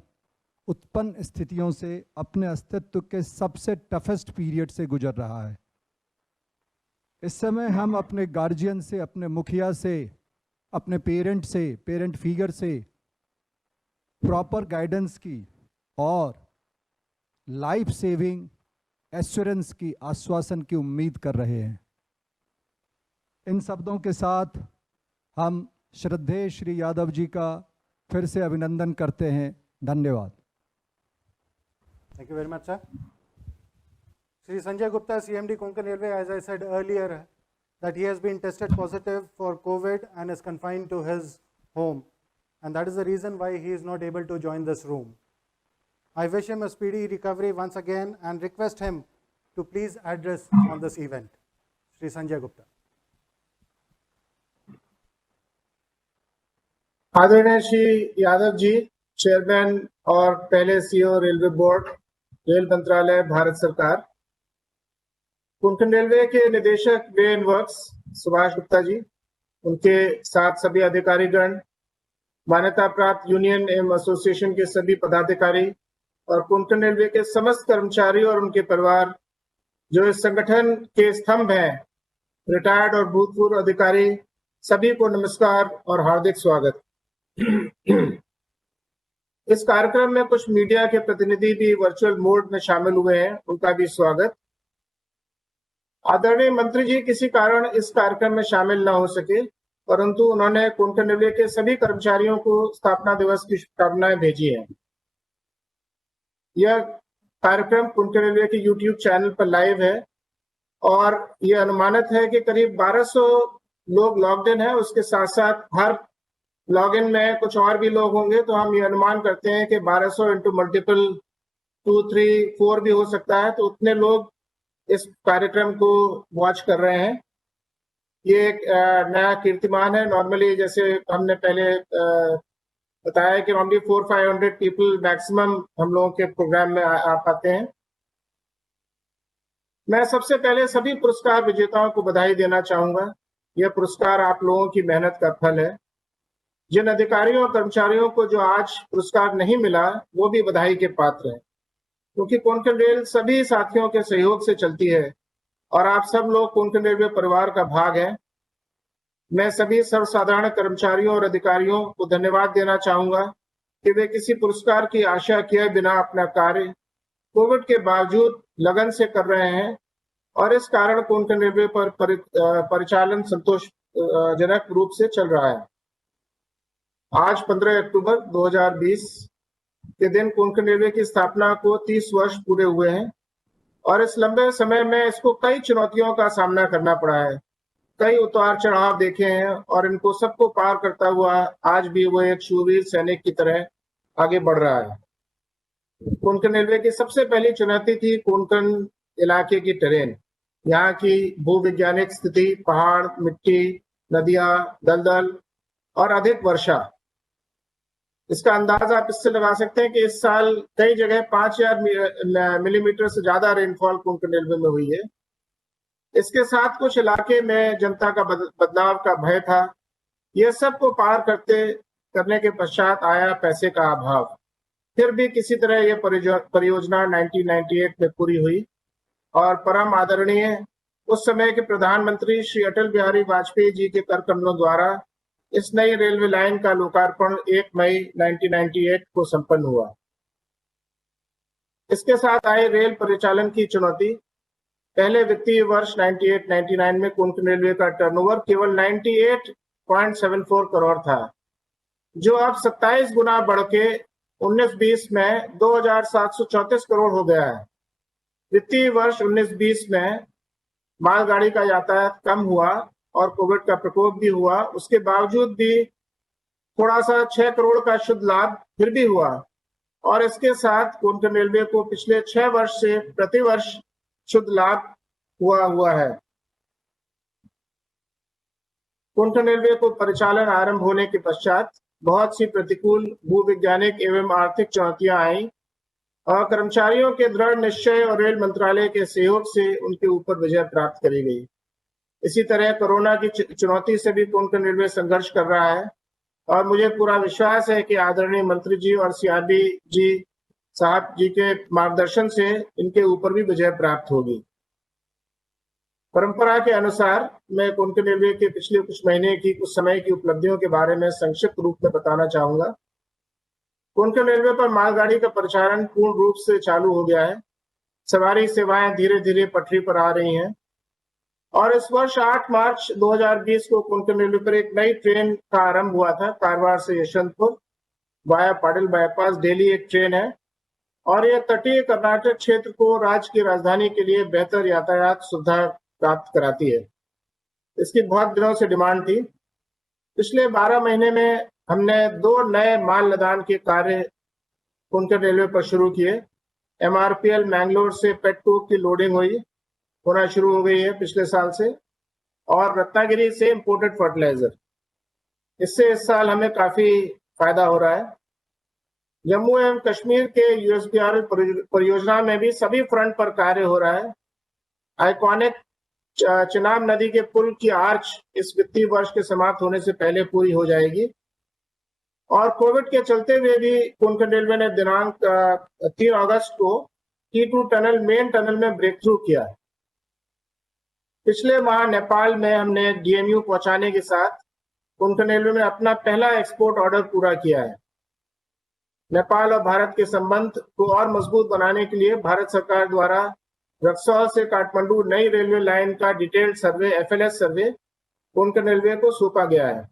उत्पन्न स्थितियों से अपने अस्तित्व के सबसे टफेस्ट पीरियड से गुजर रहा है। इस समय हम अपने गार्जियन से, अपने मुखिया से, अपने पेरेंट फिगर से प्रॉपर गाइडेंस की और लाइफ सेविंग एश्योरेंस की, आश्वासन की उम्मीद कर रहे हैं। इन शब्दों के साथ हम श्रद्धेय श्री यादव जी का फिर से अभिनंदन करते हैं। धन्यवाद। Thank you very much, sir. Shri Sanjay Gupta, CMD Konkan Railway, as I said earlier, that he has been tested positive for COVID and is confined to his home. And that is the reason why he is not able to join this room. I wish him a speedy recovery once again and request him to please address on this event. Shri Sanjay Gupta. आदरणीय श्री यादव जी, चेयरमैन और पहले सीईओ रेलवे बोर्ड, रेल मंत्रालय, भारत सरकार, कोंकण रेलवे के निदेशक way and works Subhash Gupta ji, उनके साथ सभी अधिकारीगण, मान्यता प्राप्त यूनियन एवं एसोसिएशन के सभी पदाधिकारी और कोंकण रेलवे के समस्त कर्मचारी और उनके परिवार जो इस संगठन के स्तंभ हैं, रिटायर्ड और भूतपूर्व अधिकारी, सभी को नमस्कार और हार्दिक स्वागत। इस कार्यक्रम में कुछ मीडिया के प्रतिनिधि भी वर्चुअल मोड में शामिल हुए हैं, उनका भी स्वागत। आदरणीय मंत्री जी किसी कारण इस कार्यक्रम में शामिल न हो सके, परंतु उन्होंने कोंकण रेलवे के सभी कर्मचारियों को स्थापना दिवस की शुभकामनाएं भेजी हैं। यह कार्यक्रम कोंकण रेलवे के YouTube चैनल पर लाइव है और यह अनुमानित है कि करीब 1200 लोग लॉग्ड इन है। उसके साथ साथ हर लॉगिन में कुछ और भी लोग होंगे, तो हम ये अनुमान करते हैं कि 1200 इंटू मल्टीपल 2, 3, 4 भी हो सकता है, तो उतने लोग इस कार्यक्रम को वॉच कर रहे हैं। ये एक नया कीर्तिमान है। नॉर्मली जैसे हमने पहले बताया कि नॉर्मली 400-500 पीपल मैक्सिमम हम लोगों के प्रोग्राम में आ पाते हैं। मैं सबसे पहले सभी पुरस्कार विजेताओं को बधाई देना चाहूंगा। यह पुरस्कार आप लोगों की मेहनत का फल है। जिन अधिकारियों और कर्मचारियों को जो आज पुरस्कार नहीं मिला, वो भी बधाई के पात्र हैं, क्योंकि कोंकण रेल सभी साथियों के सहयोग से चलती है और आप सब लोग कोंकण रेलवे परिवार का भाग हैं। मैं सभी सर्वसाधारण कर्मचारियों और अधिकारियों को धन्यवाद देना चाहूंगा कि वे किसी पुरस्कार की आशा किए बिना अपना कार्य कोविड के बावजूद लगन से कर रहे हैं और इस कारण कोंकण रेलवे पर परिचालन संतोषजनक रूप से चल रहा है। आज 15 अक्टूबर 2020 के दिन कोंकण रेलवे की स्थापना को 30 वर्ष पूरे हुए हैं और इस लंबे समय में इसको कई चुनौतियों का सामना करना पड़ा है, कई उतार चढ़ाव देखे हैं और इनको सबको पार करता हुआ आज भी वो एक शूरवीर सैनिक की तरह आगे बढ़ रहा है। कोंकण रेलवे की सबसे पहली चुनौती थी कोंकण इलाके की टेरेन, यहाँ की भूवैज्ञानिक स्थिति, पहाड़, मिट्टी, नदियां, दलदल और अधिक वर्षा। इसका अंदाजा आप इससे लगा सकते हैं कि इस साल कई जगह 5000 मिलीमीटर से ज्यादा रेनफॉल कोंकण रेलवे में हुई है। इसके साथ कुछ इलाके में जनता का बदलाव का भय था। यह सब को पार करने के पश्चात आया पैसे का अभाव। फिर भी किसी तरह यह परियोजना 1998 में पूरी हुई और परम आदरणीय उस समय के प्रधानमंत्री श्री अटल बिहारी वाजपेयी जी के कर कमलों द्वारा इस नई रेलवे लाइन का लोकार्पण 1 मई 1998 को संपन्न हुआ। इसके साथ आए रेल परिचालन की चुनौती। पहले वित्तीय वर्ष 98-99 में कोंकण रेलवे का टर्नओवर केवल 98.74 करोड़ था, जो अब 27 गुना बढ़ के 19-20 में 2734 करोड़ हो गया है। वित्तीय वर्ष 19-20 में मालगाड़ी का यातायात कम हुआ और कोविड का प्रकोप भी हुआ, उसके बावजूद भी थोड़ा सा 6 करोड़ का शुद्ध लाभ फिर भी हुआ और इसके साथ कोंकण रेलवे को पिछले 6 वर्ष से प्रतिवर्ष शुद्ध लाभ हुआ है। कोंकण रेलवे को परिचालन आरंभ होने के पश्चात बहुत सी प्रतिकूल भूवैज्ञानिक एवं आर्थिक चुनौतियां आई और कर्मचारियों के दृढ़ निश्चय और रेल मंत्रालय के सहयोग से उनके ऊपर विजय प्राप्त करी गई। इसी तरह कोरोना की चुनौती से भी कोंकण रेलवे संघर्ष कर रहा है और मुझे पूरा विश्वास है कि आदरणीय मंत्री जी और सीआरडी जी साहब जी के मार्गदर्शन से इनके ऊपर भी विजय प्राप्त होगी। परंपरा के अनुसार मैं कोंकण रेलवे के पिछले कुछ महीने की कुछ समय की उपलब्धियों के बारे में संक्षिप्त रूप में बताना चाहूंगा। कोंकण रेलवे पर मालगाड़ी का परिचालन पूर्ण रूप से चालू हो गया है। सवारी सेवाएं धीरे धीरे पटरी पर आ रही हैं और इस वर्ष 8 मार्च 2020 को कोंकण रेलवे पर एक नई ट्रेन का आरंभ हुआ था। कारवार से Yeshwantpur via Patil bypass daily एक ट्रेन है और यह तटीय कर्नाटक क्षेत्र को राज्य की राजधानी के लिए बेहतर यातायात सुविधा प्राप्त कराती है। इसकी बहुत दिनों से डिमांड थी। पिछले 12 महीने में हमने 2 नए माल लदान के कार्य कोंकण रेलवे पर शुरू किए। MRPL मैंगलोर से पेट कोक की लोडिंग होना शुरू हो गई है पिछले साल से और रत्नागिरी से इंपोर्टेड फर्टिलाइजर। इससे इस साल हमें काफी फायदा हो रहा है। जम्मू एवं कश्मीर के यूएसबीआरएल परियोजना में भी सभी फ्रंट पर कार्य हो रहा है। आइकॉनिक चिनाब नदी के पुल की आर्च इस वित्तीय वर्ष के समाप्त होने से पहले पूरी हो जाएगी। और कोविड के चलते हुए भी कोंकण रेलवे ने दिनांक 3 अगस्त को T2 टनल मेन टनल में ब्रेक थ्रू किया। पिछले माह नेपाल में हमने DMU पहुंचाने के साथ कोंकण रेलवे ने अपना पहला एक्सपोर्ट ऑर्डर पूरा किया है। नेपाल और भारत के संबंध को और मजबूत बनाने के लिए भारत सरकार द्वारा रक्सौल से काठमांडू नई रेलवे लाइन का डिटेल्ड सर्वे FLS सर्वे कोंकण रेलवे को सौंपा गया है।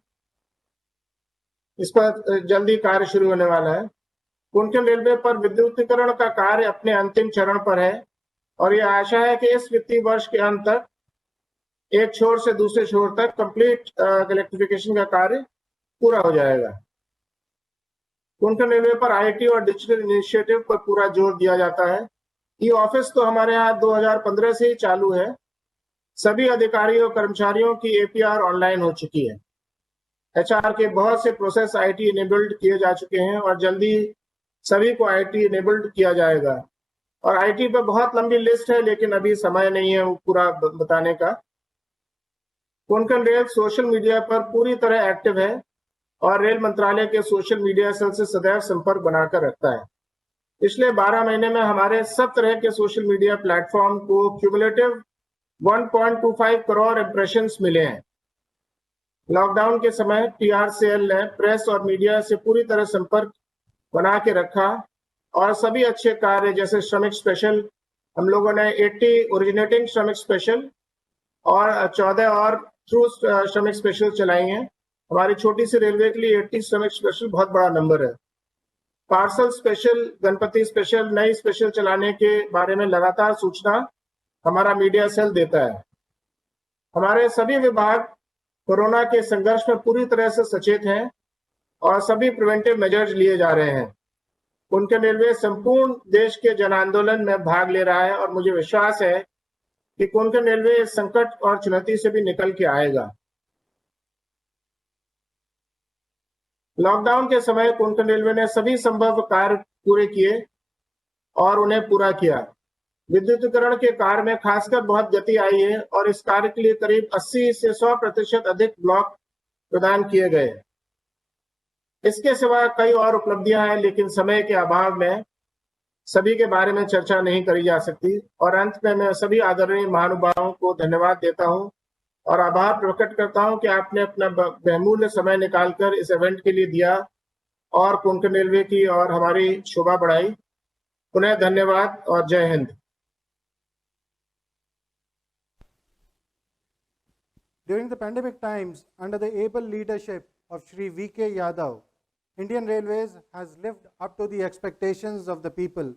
इस पर जल्दी कार्य शुरू होने वाला है। कोंकण रेलवे पर विद्युतीकरण का कार्य अपने अंतिम चरण पर है और यह आशा है कि इस वित्तीय वर्ष के अंत तक एक छोर से दूसरे छोर तक कंप्लीट इलेक्ट्रिफिकेशन का कार्य पूरा हो जाएगा। कोंकण रेलवे पर IT और डिजिटल इनिशिएटिव पर पूरा जोर दिया जाता है। ई ऑफिस तो हमारे यहाँ 2015 से ही चालू है। सभी अधिकारियों और कर्मचारियों की APR ऑनलाइन हो चुकी है। HR के बहुत से प्रोसेस IT इनेबल्ड किए जा चुके हैं और जल्दी सभी को IT इनेबल्ड किया जाएगा। और IT पे बहुत लंबी लिस्ट है, लेकिन अभी समय नहीं है वो पूरा बताने का। कोंकण रेल सोशल मीडिया पर पूरी तरह एक्टिव है और रेल मंत्रालय के सोशल मीडिया सेल से सदैव संपर्क बनाकर रखता है। पिछले 12 महीने में हमारे सब तरह के सोशल मीडिया प्लेटफॉर्म को क्यूमुलेटिव 1.25 करोड़ इंप्रेशंस मिले हैं। लॉकडाउन के समय TRCL ने प्रेस और मीडिया से पूरी तरह संपर्क बना के रखा और सभी अच्छे कार्य जैसे श्रमिक स्पेशल, हम लोगों ने 80 ओरिजिनेटिंग श्रमिक स्पेशल और 14 और थ्रू श्रमिक स्पेशल चलाई हैं। हमारी छोटी सी रेलवे के लिए 80 श्रमिक स्पेशल बहुत बड़ा नंबर है। पार्सल स्पेशल, गणपति स्पेशल, नई स्पेशल चलाने के बारे में लगातार सूचना हमारा मीडिया सेल देता है। हमारे सभी विभाग कोरोना के संघर्ष में पूरी तरह से सचेत हैं और सभी प्रिवेंटिव मेजर्स लिए जा रहे हैं। कोंकण रेलवे संपूर्ण देश के जन आंदोलन में भाग ले रहा है और मुझे विश्वास है कि कोंकण रेलवे इस संकट और चुनौती से भी निकल के आएगा। लॉकडाउन के समय कोंकण रेलवे ने सभी संभव कार्य पूरे किए और उन्हें पूरा किया। विद्युतीकरण के कार्य में खासकर बहुत गति आई है और इस कार्य के लिए करीब 80 से 100% अधिक ब्लॉक प्रदान किए गए। इसके सिवा कई और उपलब्धियां हैं, लेकिन समय के अभाव में सभी के बारे में चर्चा नहीं करी जा सकती। और अंत में मैं सभी आदरणीय महानुभावों को धन्यवाद देता हूं और आभार प्रकट करता हूं कि आपने अपना बहुमूल्य समय निकालकर इस इवेंट के लिए दिया और कोंकण रेलवे की और हमारी शोभा बढ़ाई। पुनः धन्यवाद और जय Hind. During the pandemic times, under the able leadership of Shri V.K. Yadav, Indian Railways has lived up to the expectations of the people.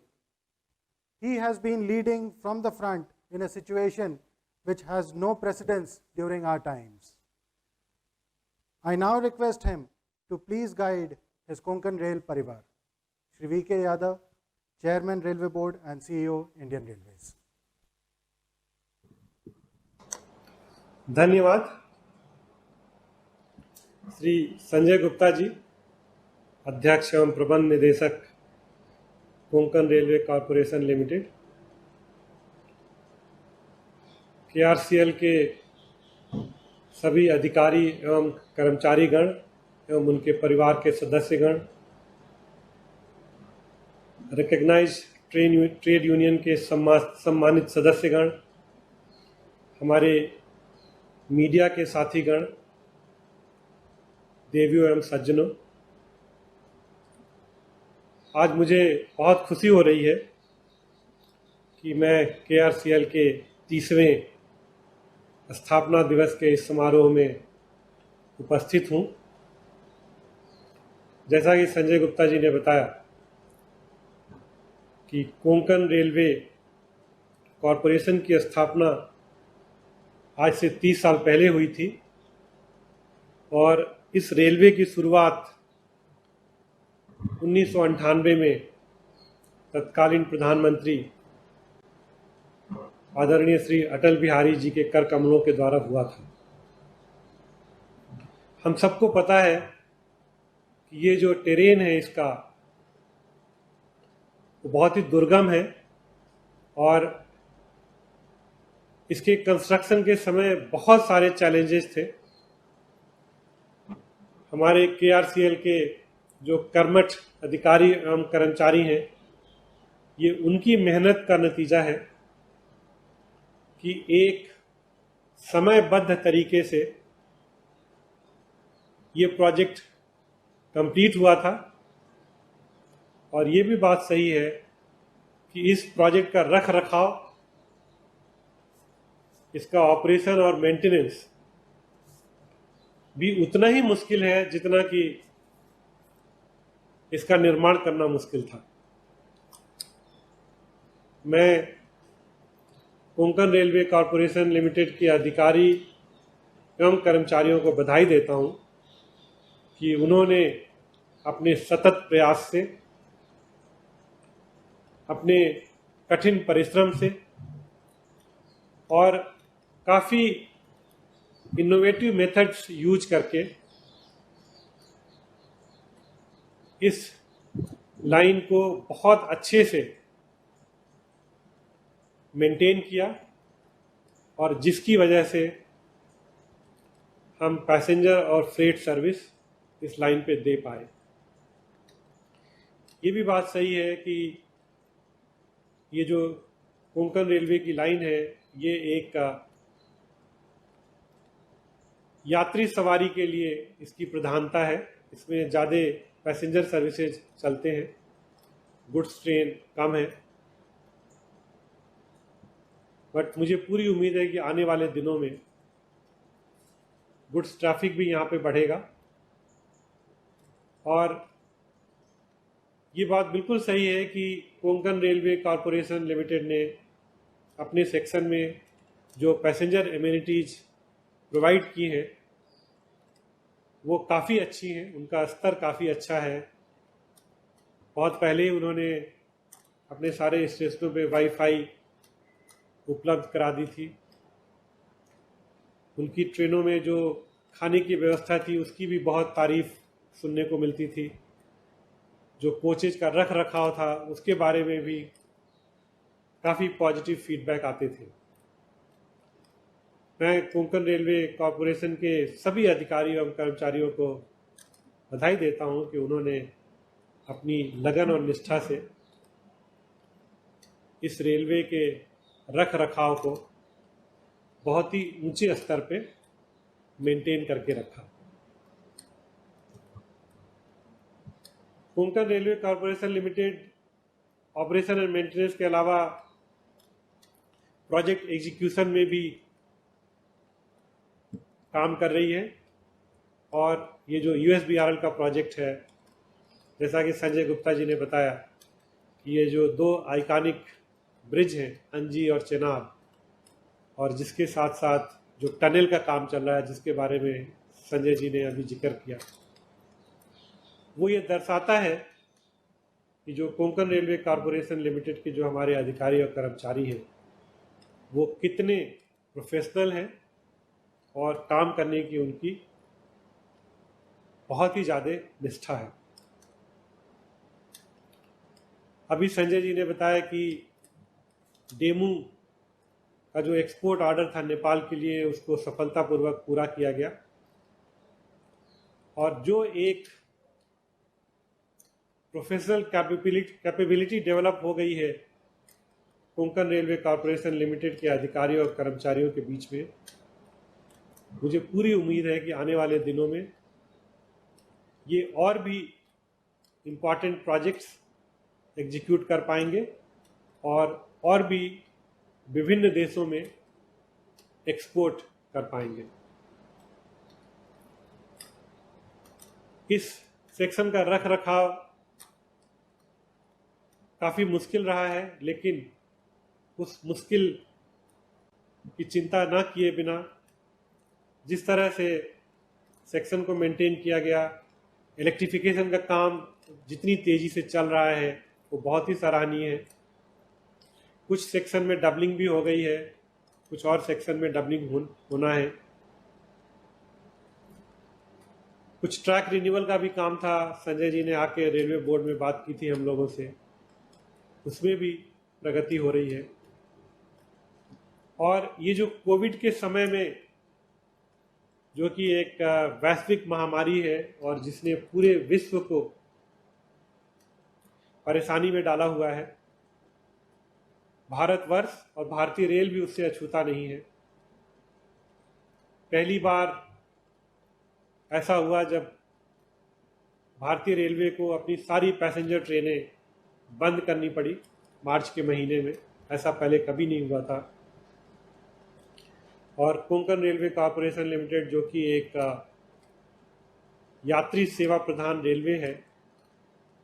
He has been leading from the front in a situation which has no precedence during our times. I now request him to please guide his Konkan Rail Parivar. Shri V.K. Yadav, Chairman Railway Board and CEO, Indian Railways. धन्यवाद। श्री संजय गुप्ता जी, अध्यक्ष एवं प्रबंध निदेशक Konkan railway corporation limited, KRCL के सभी अधिकारी एवं कर्मचारीगण एवं उनके परिवार के सदस्यगण, रिकग्नाइज ट्रेड यूनियन के सम्मानित सदस्यगण, हमारे मीडिया के साथीगण, देवियों एवं सज्जनों, आज मुझे बहुत खुशी हो रही है कि मैं KRCL के 30वें स्थापना दिवस के इस समारोह में उपस्थित हूं। जैसा कि संजय गुप्ता जी ने बताया कि कोंकण रेलवे कॉरपोरेशन की स्थापना आज से 30 साल पहले हुई थी और इस रेलवे की शुरुआत 1998 में तत्कालीन प्रधानमंत्री आदरणीय श्री अटल बिहारी जी के कर कमलों के द्वारा हुआ था। हम सबको पता है कि ये जो टेरेन है इसका वो बहुत ही दुर्गम है और इसके कंस्ट्रक्शन के समय बहुत सारे चैलेंजेस थे। हमारे KRCL के जो कर्मठ अधिकारी एवं कर्मचारी हैं, ये उनकी मेहनत का नतीजा है कि एक समयबद्ध तरीके से ये प्रोजेक्ट कंप्लीट हुआ था। और ये भी बात सही है कि इस प्रोजेक्ट का रख रखाव, इसका ऑपरेशन और मेंटेनेंस भी उतना ही मुश्किल है जितना कि इसका निर्माण करना मुश्किल था। मैं कोंकण रेलवे कॉरपोरेशन लिमिटेड के अधिकारी एवं कर्मचारियों को बधाई देता हूं कि उन्होंने अपने सतत प्रयास से, अपने कठिन परिश्रम से और काफ़ी इनोवेटिव मेथड्स यूज करके इस लाइन को बहुत अच्छे से मेंटेन किया और जिसकी वजह से हम पैसेंजर और फ्रेट सर्विस इस लाइन पे दे पाए। ये भी बात सही है कि ये जो कोंकण रेलवे की लाइन है, ये एक यात्री सवारी के लिए इसकी प्रधानता है। इसमें ज़्यादा पैसेंजर सर्विसेज चलते हैं, गुड्स ट्रेन कम है। बट मुझे पूरी उम्मीद है कि आने वाले दिनों में गुड्स ट्रैफिक भी यहाँ पे बढ़ेगा। और ये बात बिल्कुल सही है कि कोंकण रेलवे कॉरपोरेशन लिमिटेड ने अपने सेक्शन में जो पैसेंजर एमिनिटीज प्रोवाइड की हैं वो काफ़ी अच्छी हैं, उनका स्तर काफ़ी अच्छा है। बहुत पहले ही उन्होंने अपने सारे स्टेशनों पे वाईफाई उपलब्ध करा दी थी। उनकी ट्रेनों में जो खाने की व्यवस्था थी उसकी भी बहुत तारीफ सुनने को मिलती थी। जो कोचेज का रख रखाव था उसके बारे में भी काफ़ी पॉजिटिव फीडबैक आते थे। मैं कोंकण रेलवे कॉरपोरेशन के सभी अधिकारियों एवं कर्मचारियों को बधाई देता हूं कि उन्होंने अपनी लगन और निष्ठा से इस रेलवे के रख रखाव को बहुत ही ऊंचे स्तर पे मेंटेन करके रखा। Konkan railway corporation limited operation and maintenance के अलावा प्रोजेक्ट एग्जीक्यूशन में भी काम कर रही है। और ये जो USBRL का प्रोजेक्ट है, जैसा कि संजय गुप्ता जी ने बताया कि ये जो दो आइकॉनिक ब्रिज हैं, अंजी और चेनाब, और जिसके साथ साथ जो टनल का काम चल रहा है जिसके बारे में संजय जी ने अभी जिक्र किया, वो ये दर्शाता है कि जो कोंकण रेलवे कॉरपोरेशन लिमिटेड के जो हमारे अधिकारी और कर्मचारी हैं वो कितने प्रोफेशनल हैं और काम करने की उनकी बहुत ही ज़्यादा निष्ठा है। अभी संजय जी ने बताया कि डेमू का जो एक्सपोर्ट ऑर्डर था नेपाल के लिए उसको सफलतापूर्वक पूरा किया गया। और जो एक प्रोफेशनल कैपेबिलिटी डेवलप हो गई है कोंकण रेलवे कॉरपोरेशन लिमिटेड के अधिकारियों और कर्मचारियों के बीच में, मुझे पूरी उम्मीद है कि आने वाले दिनों में ये और भी इम्पॉर्टेंट प्रोजेक्ट्स एग्जीक्यूट कर पाएंगे और भी विभिन्न देशों में एक्सपोर्ट कर पाएंगे। इस सेक्शन का रख रखाव काफ़ी मुश्किल रहा है, लेकिन उस मुश्किल की चिंता न किए बिना जिस तरह से सेक्शन को मेंटेन किया गया, इलेक्ट्रिफिकेशन का काम जितनी तेज़ी से चल रहा है वो बहुत ही सराहनीय है। कुछ सेक्शन में डबलिंग भी हो गई है, कुछ और सेक्शन में डबलिंग होना है। कुछ ट्रैक रिन्यूअल का भी काम था। संजय जी ने आके रेलवे बोर्ड में बात की थी हम लोगों से, उसमें भी प्रगति हो रही है। और ये जो कोविड के समय में, जो कि एक वैश्विक महामारी है और जिसने पूरे विश्व को परेशानी में डाला हुआ है, भारतवर्ष और भारतीय रेल भी उससे अछूता नहीं है। पहली बार ऐसा हुआ जब भारतीय रेलवे को अपनी सारी पैसेंजर ट्रेनें बंद करनी पड़ी मार्च के महीने में। ऐसा पहले कभी नहीं हुआ था। और कोंकण रेलवे कॉरपोरेशन लिमिटेड, जो कि एक यात्री सेवा प्रधान रेलवे है,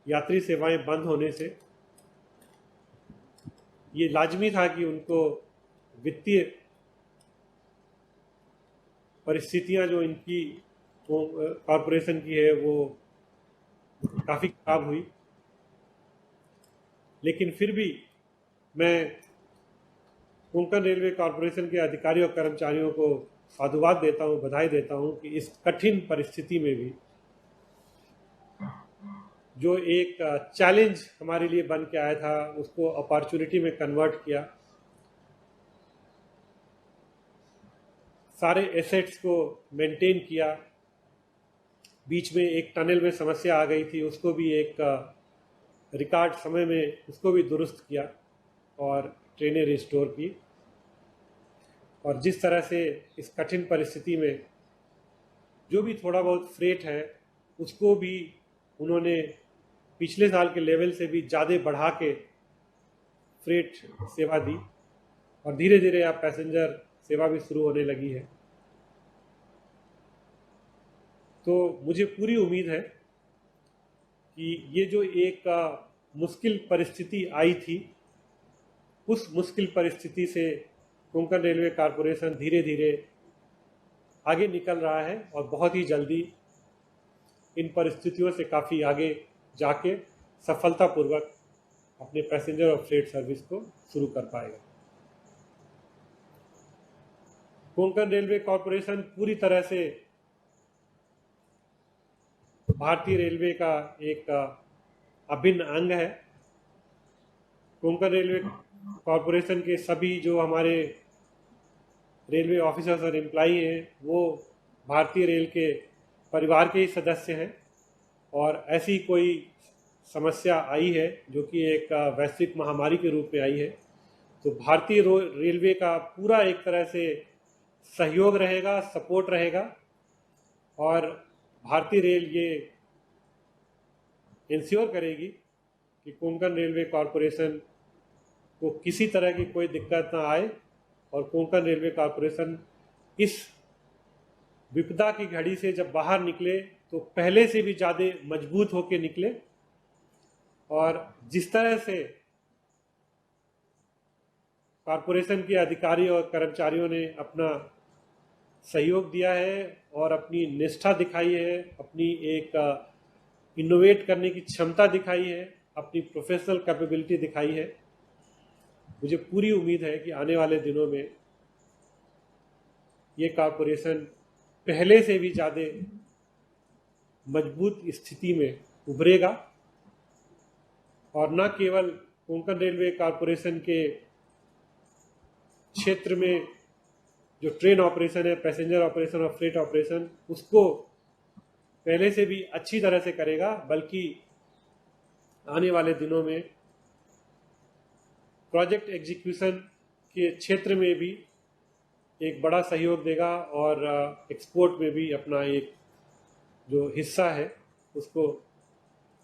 यात्री सेवाएं बंद होने से ये लाजमी था कि उनको वित्तीय परिस्थितियां जो इनकी कॉरपोरेशन की है वो काफ़ी खराब हुई। लेकिन फिर भी मैं कोंकण रेलवे कॉरपोरेशन के अधिकारियों और कर्मचारियों को साधुवाद देता हूं, बधाई देता हूं कि इस कठिन परिस्थिति में भी जो एक चैलेंज हमारे लिए बन के आया था उसको अपॉर्चुनिटी में कन्वर्ट किया। सारे एसेट्स को मेंटेन किया। बीच में एक टनल में समस्या आ गई थी, उसको भी एक रिकॉर्ड समय में उसको भी दुरुस्त किया और ट्रेनें रिस्टोर की। और जिस तरह से इस कठिन परिस्थिति में जो भी थोड़ा बहुत फ्रेट है उसको भी उन्होंने पिछले साल के लेवल से भी ज़्यादा बढ़ा के फ्रेट सेवा दी और धीरे धीरे अब पैसेंजर सेवा भी शुरू होने लगी है। तो मुझे पूरी उम्मीद है कि ये जो एक मुश्किल परिस्थिति आई थी, उस मुश्किल परिस्थिति से कोंकण रेलवे कॉरपोरेशन धीरे धीरे आगे निकल रहा है और बहुत ही जल्दी इन परिस्थितियों से काफ़ी आगे जाके सफलतापूर्वक अपने पैसेंजर और फ्रेट सर्विस को शुरू कर पाएगा। कोंकण रेलवे कॉरपोरेशन पूरी तरह से भारतीय रेलवे का एक अभिन्न अंग है। कोंकण रेलवे कॉरपोरेशन के सभी जो हमारे रेलवे ऑफिसर्स और एम्प्लॉई हैं वो भारतीय रेल के परिवार के ही सदस्य हैं। और ऐसी कोई समस्या आई है जो कि एक वैश्विक महामारी के रूप में आई है, तो भारतीय रेलवे का पूरा एक तरह से सहयोग रहेगा, सपोर्ट रहेगा। और भारतीय रेल ये इंश्योर करेगी कि कोंकण रेलवे कॉरपोरेशन को किसी तरह की कोई दिक्कत ना आए और कोंकण रेलवे कॉरपोरेशन इस विपदा की घड़ी से जब बाहर निकले तो पहले से भी ज़्यादा मजबूत होकर निकले। और जिस तरह से कॉरपोरेशन के अधिकारियों और कर्मचारियों ने अपना सहयोग दिया है और अपनी निष्ठा दिखाई है, अपनी एक इनोवेट करने की क्षमता दिखाई है, अपनी प्रोफेशनल कैपेबिलिटी दिखाई है, मुझे पूरी उम्मीद है कि आने वाले दिनों में ये कॉरपोरेशन पहले से भी ज़्यादा मजबूत स्थिति में उभरेगा। और न केवल कोंकण रेलवे कॉरपोरेशन के क्षेत्र में जो ट्रेन ऑपरेशन है, पैसेंजर ऑपरेशन और फ्रेट ऑपरेशन, उसको पहले से भी अच्छी तरह से करेगा, बल्कि आने वाले दिनों में प्रोजेक्ट एग्जीक्यूशन के क्षेत्र में भी एक बड़ा सहयोग देगा और एक्सपोर्ट में भी अपना एक जो हिस्सा है उसको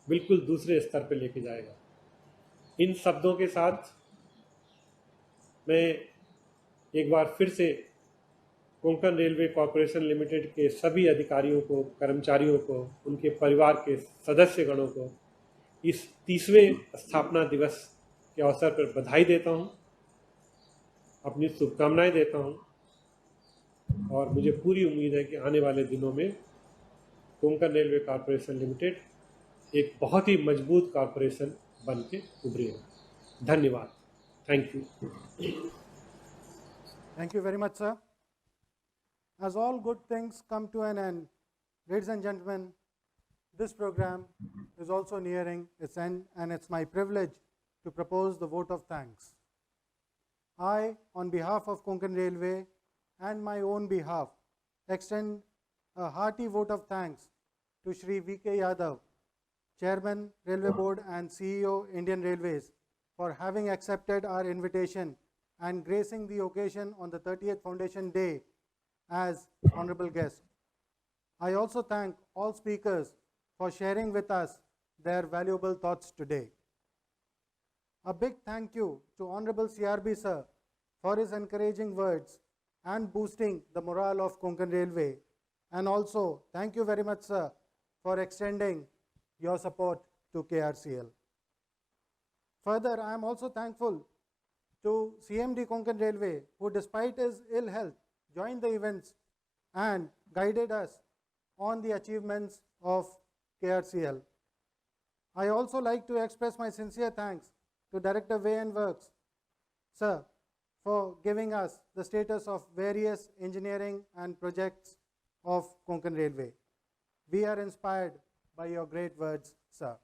बिल्कुल दूसरे स्तर पर लेके जाएगा। इन शब्दों के साथ मैं एक बार फिर से कोंकण रेलवे कॉरपोरेशन लिमिटेड के सभी अधिकारियों को, कर्मचारियों को, उनके परिवार के सदस्यगणों को इस 30वें स्थापना दिवस के अवसर पर बधाई देता हूं, अपनी शुभकामनाएं देता हूं। और मुझे पूरी उम्मीद है कि आने वाले दिनों में कोंकण रेलवे कॉरपोरेशन लिमिटेड एक बहुत ही मजबूत कॉरपोरेशन बन के उभरेगा। धन्यवाद। Thank you. Thank you very much, sir. As all good things come to an end, ladies and gentlemen, this program is also nearing its end, and it's my privilege to propose the vote of thanks. I, on behalf of Konkan Railway and my own behalf, extend a hearty vote of thanks to Shri V.K. Yadav, Chairman, Railway Board and CEO, Indian Railways, for having accepted our invitation and gracing the occasion on the 30th Foundation Day as honorable guest. I also thank all speakers for sharing with us their valuable thoughts today. A big thank you to Honorable CRB Sir for his encouraging words and boosting the morale of Konkan Railway. And also, thank you very much, sir, for extending your support to KRCL. Further, I am also thankful to CMD Konkan Railway, who despite his ill health, joined the events and guided us on the achievements of KRCL. I also like to express my sincere thanks to Director Way and Works, sir, for giving us the status of various engineering and projects of Konkan Railway. We are inspired by your great words, sir.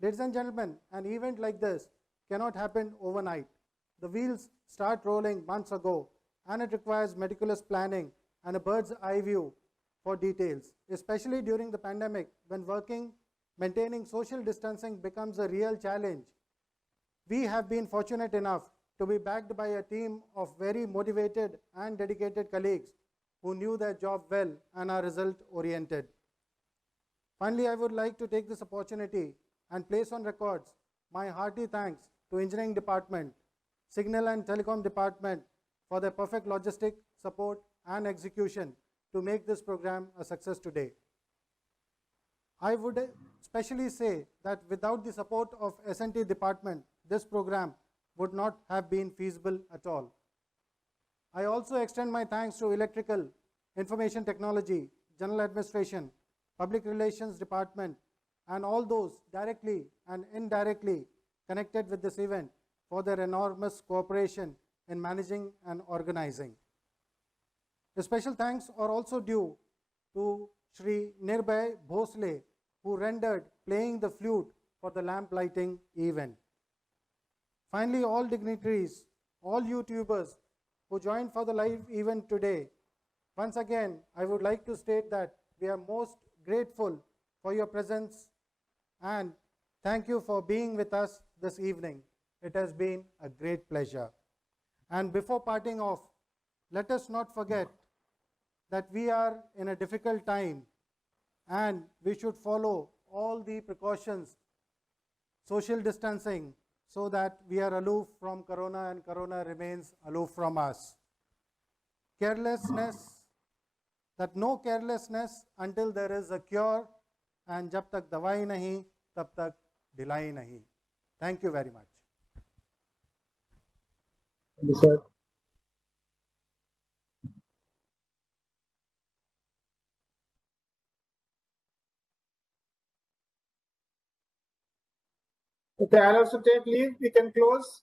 Ladies and gentlemen, an event like this cannot happen overnight. The wheels start rolling months ago, and it requires meticulous planning and a bird's eye view for details, especially during the pandemic when maintaining social distancing becomes a real challenge. We have been fortunate enough to be backed by a team of very motivated and dedicated colleagues who knew their job well and are result-oriented. Finally, I would like to take this opportunity and place on records my hearty thanks to Engineering Department, Signal and Telecom Department for their perfect logistic support and execution to make this program a success today. I would especially say that without the support of S&T department, this program would not have been feasible at all. I also extend my thanks to Electrical, Information Technology, General Administration, Public Relations Department, and all those directly and indirectly connected with this event for their enormous cooperation in managing and organizing. The special thanks are also due to Shri Nirbhay Bhosle, who rendered playing the flute for the lamp lighting event. Finally, all dignitaries, all YouTubers who joined for the live event today, once again, I would like to state that we are most grateful for your presence and thank you for being with us this evening. It has been a great pleasure. And before parting off, let us not forget that we are in a difficult time and we should follow all the precautions, social distancing, so that we are aloof from corona and corona remains aloof from us. Carelessness, that no carelessness until there is a cure, and jab tak dawai nahi, tab tak dilai nahi. Thank you very much. Thank you, sir. Okay, I'll also take leave. We can close.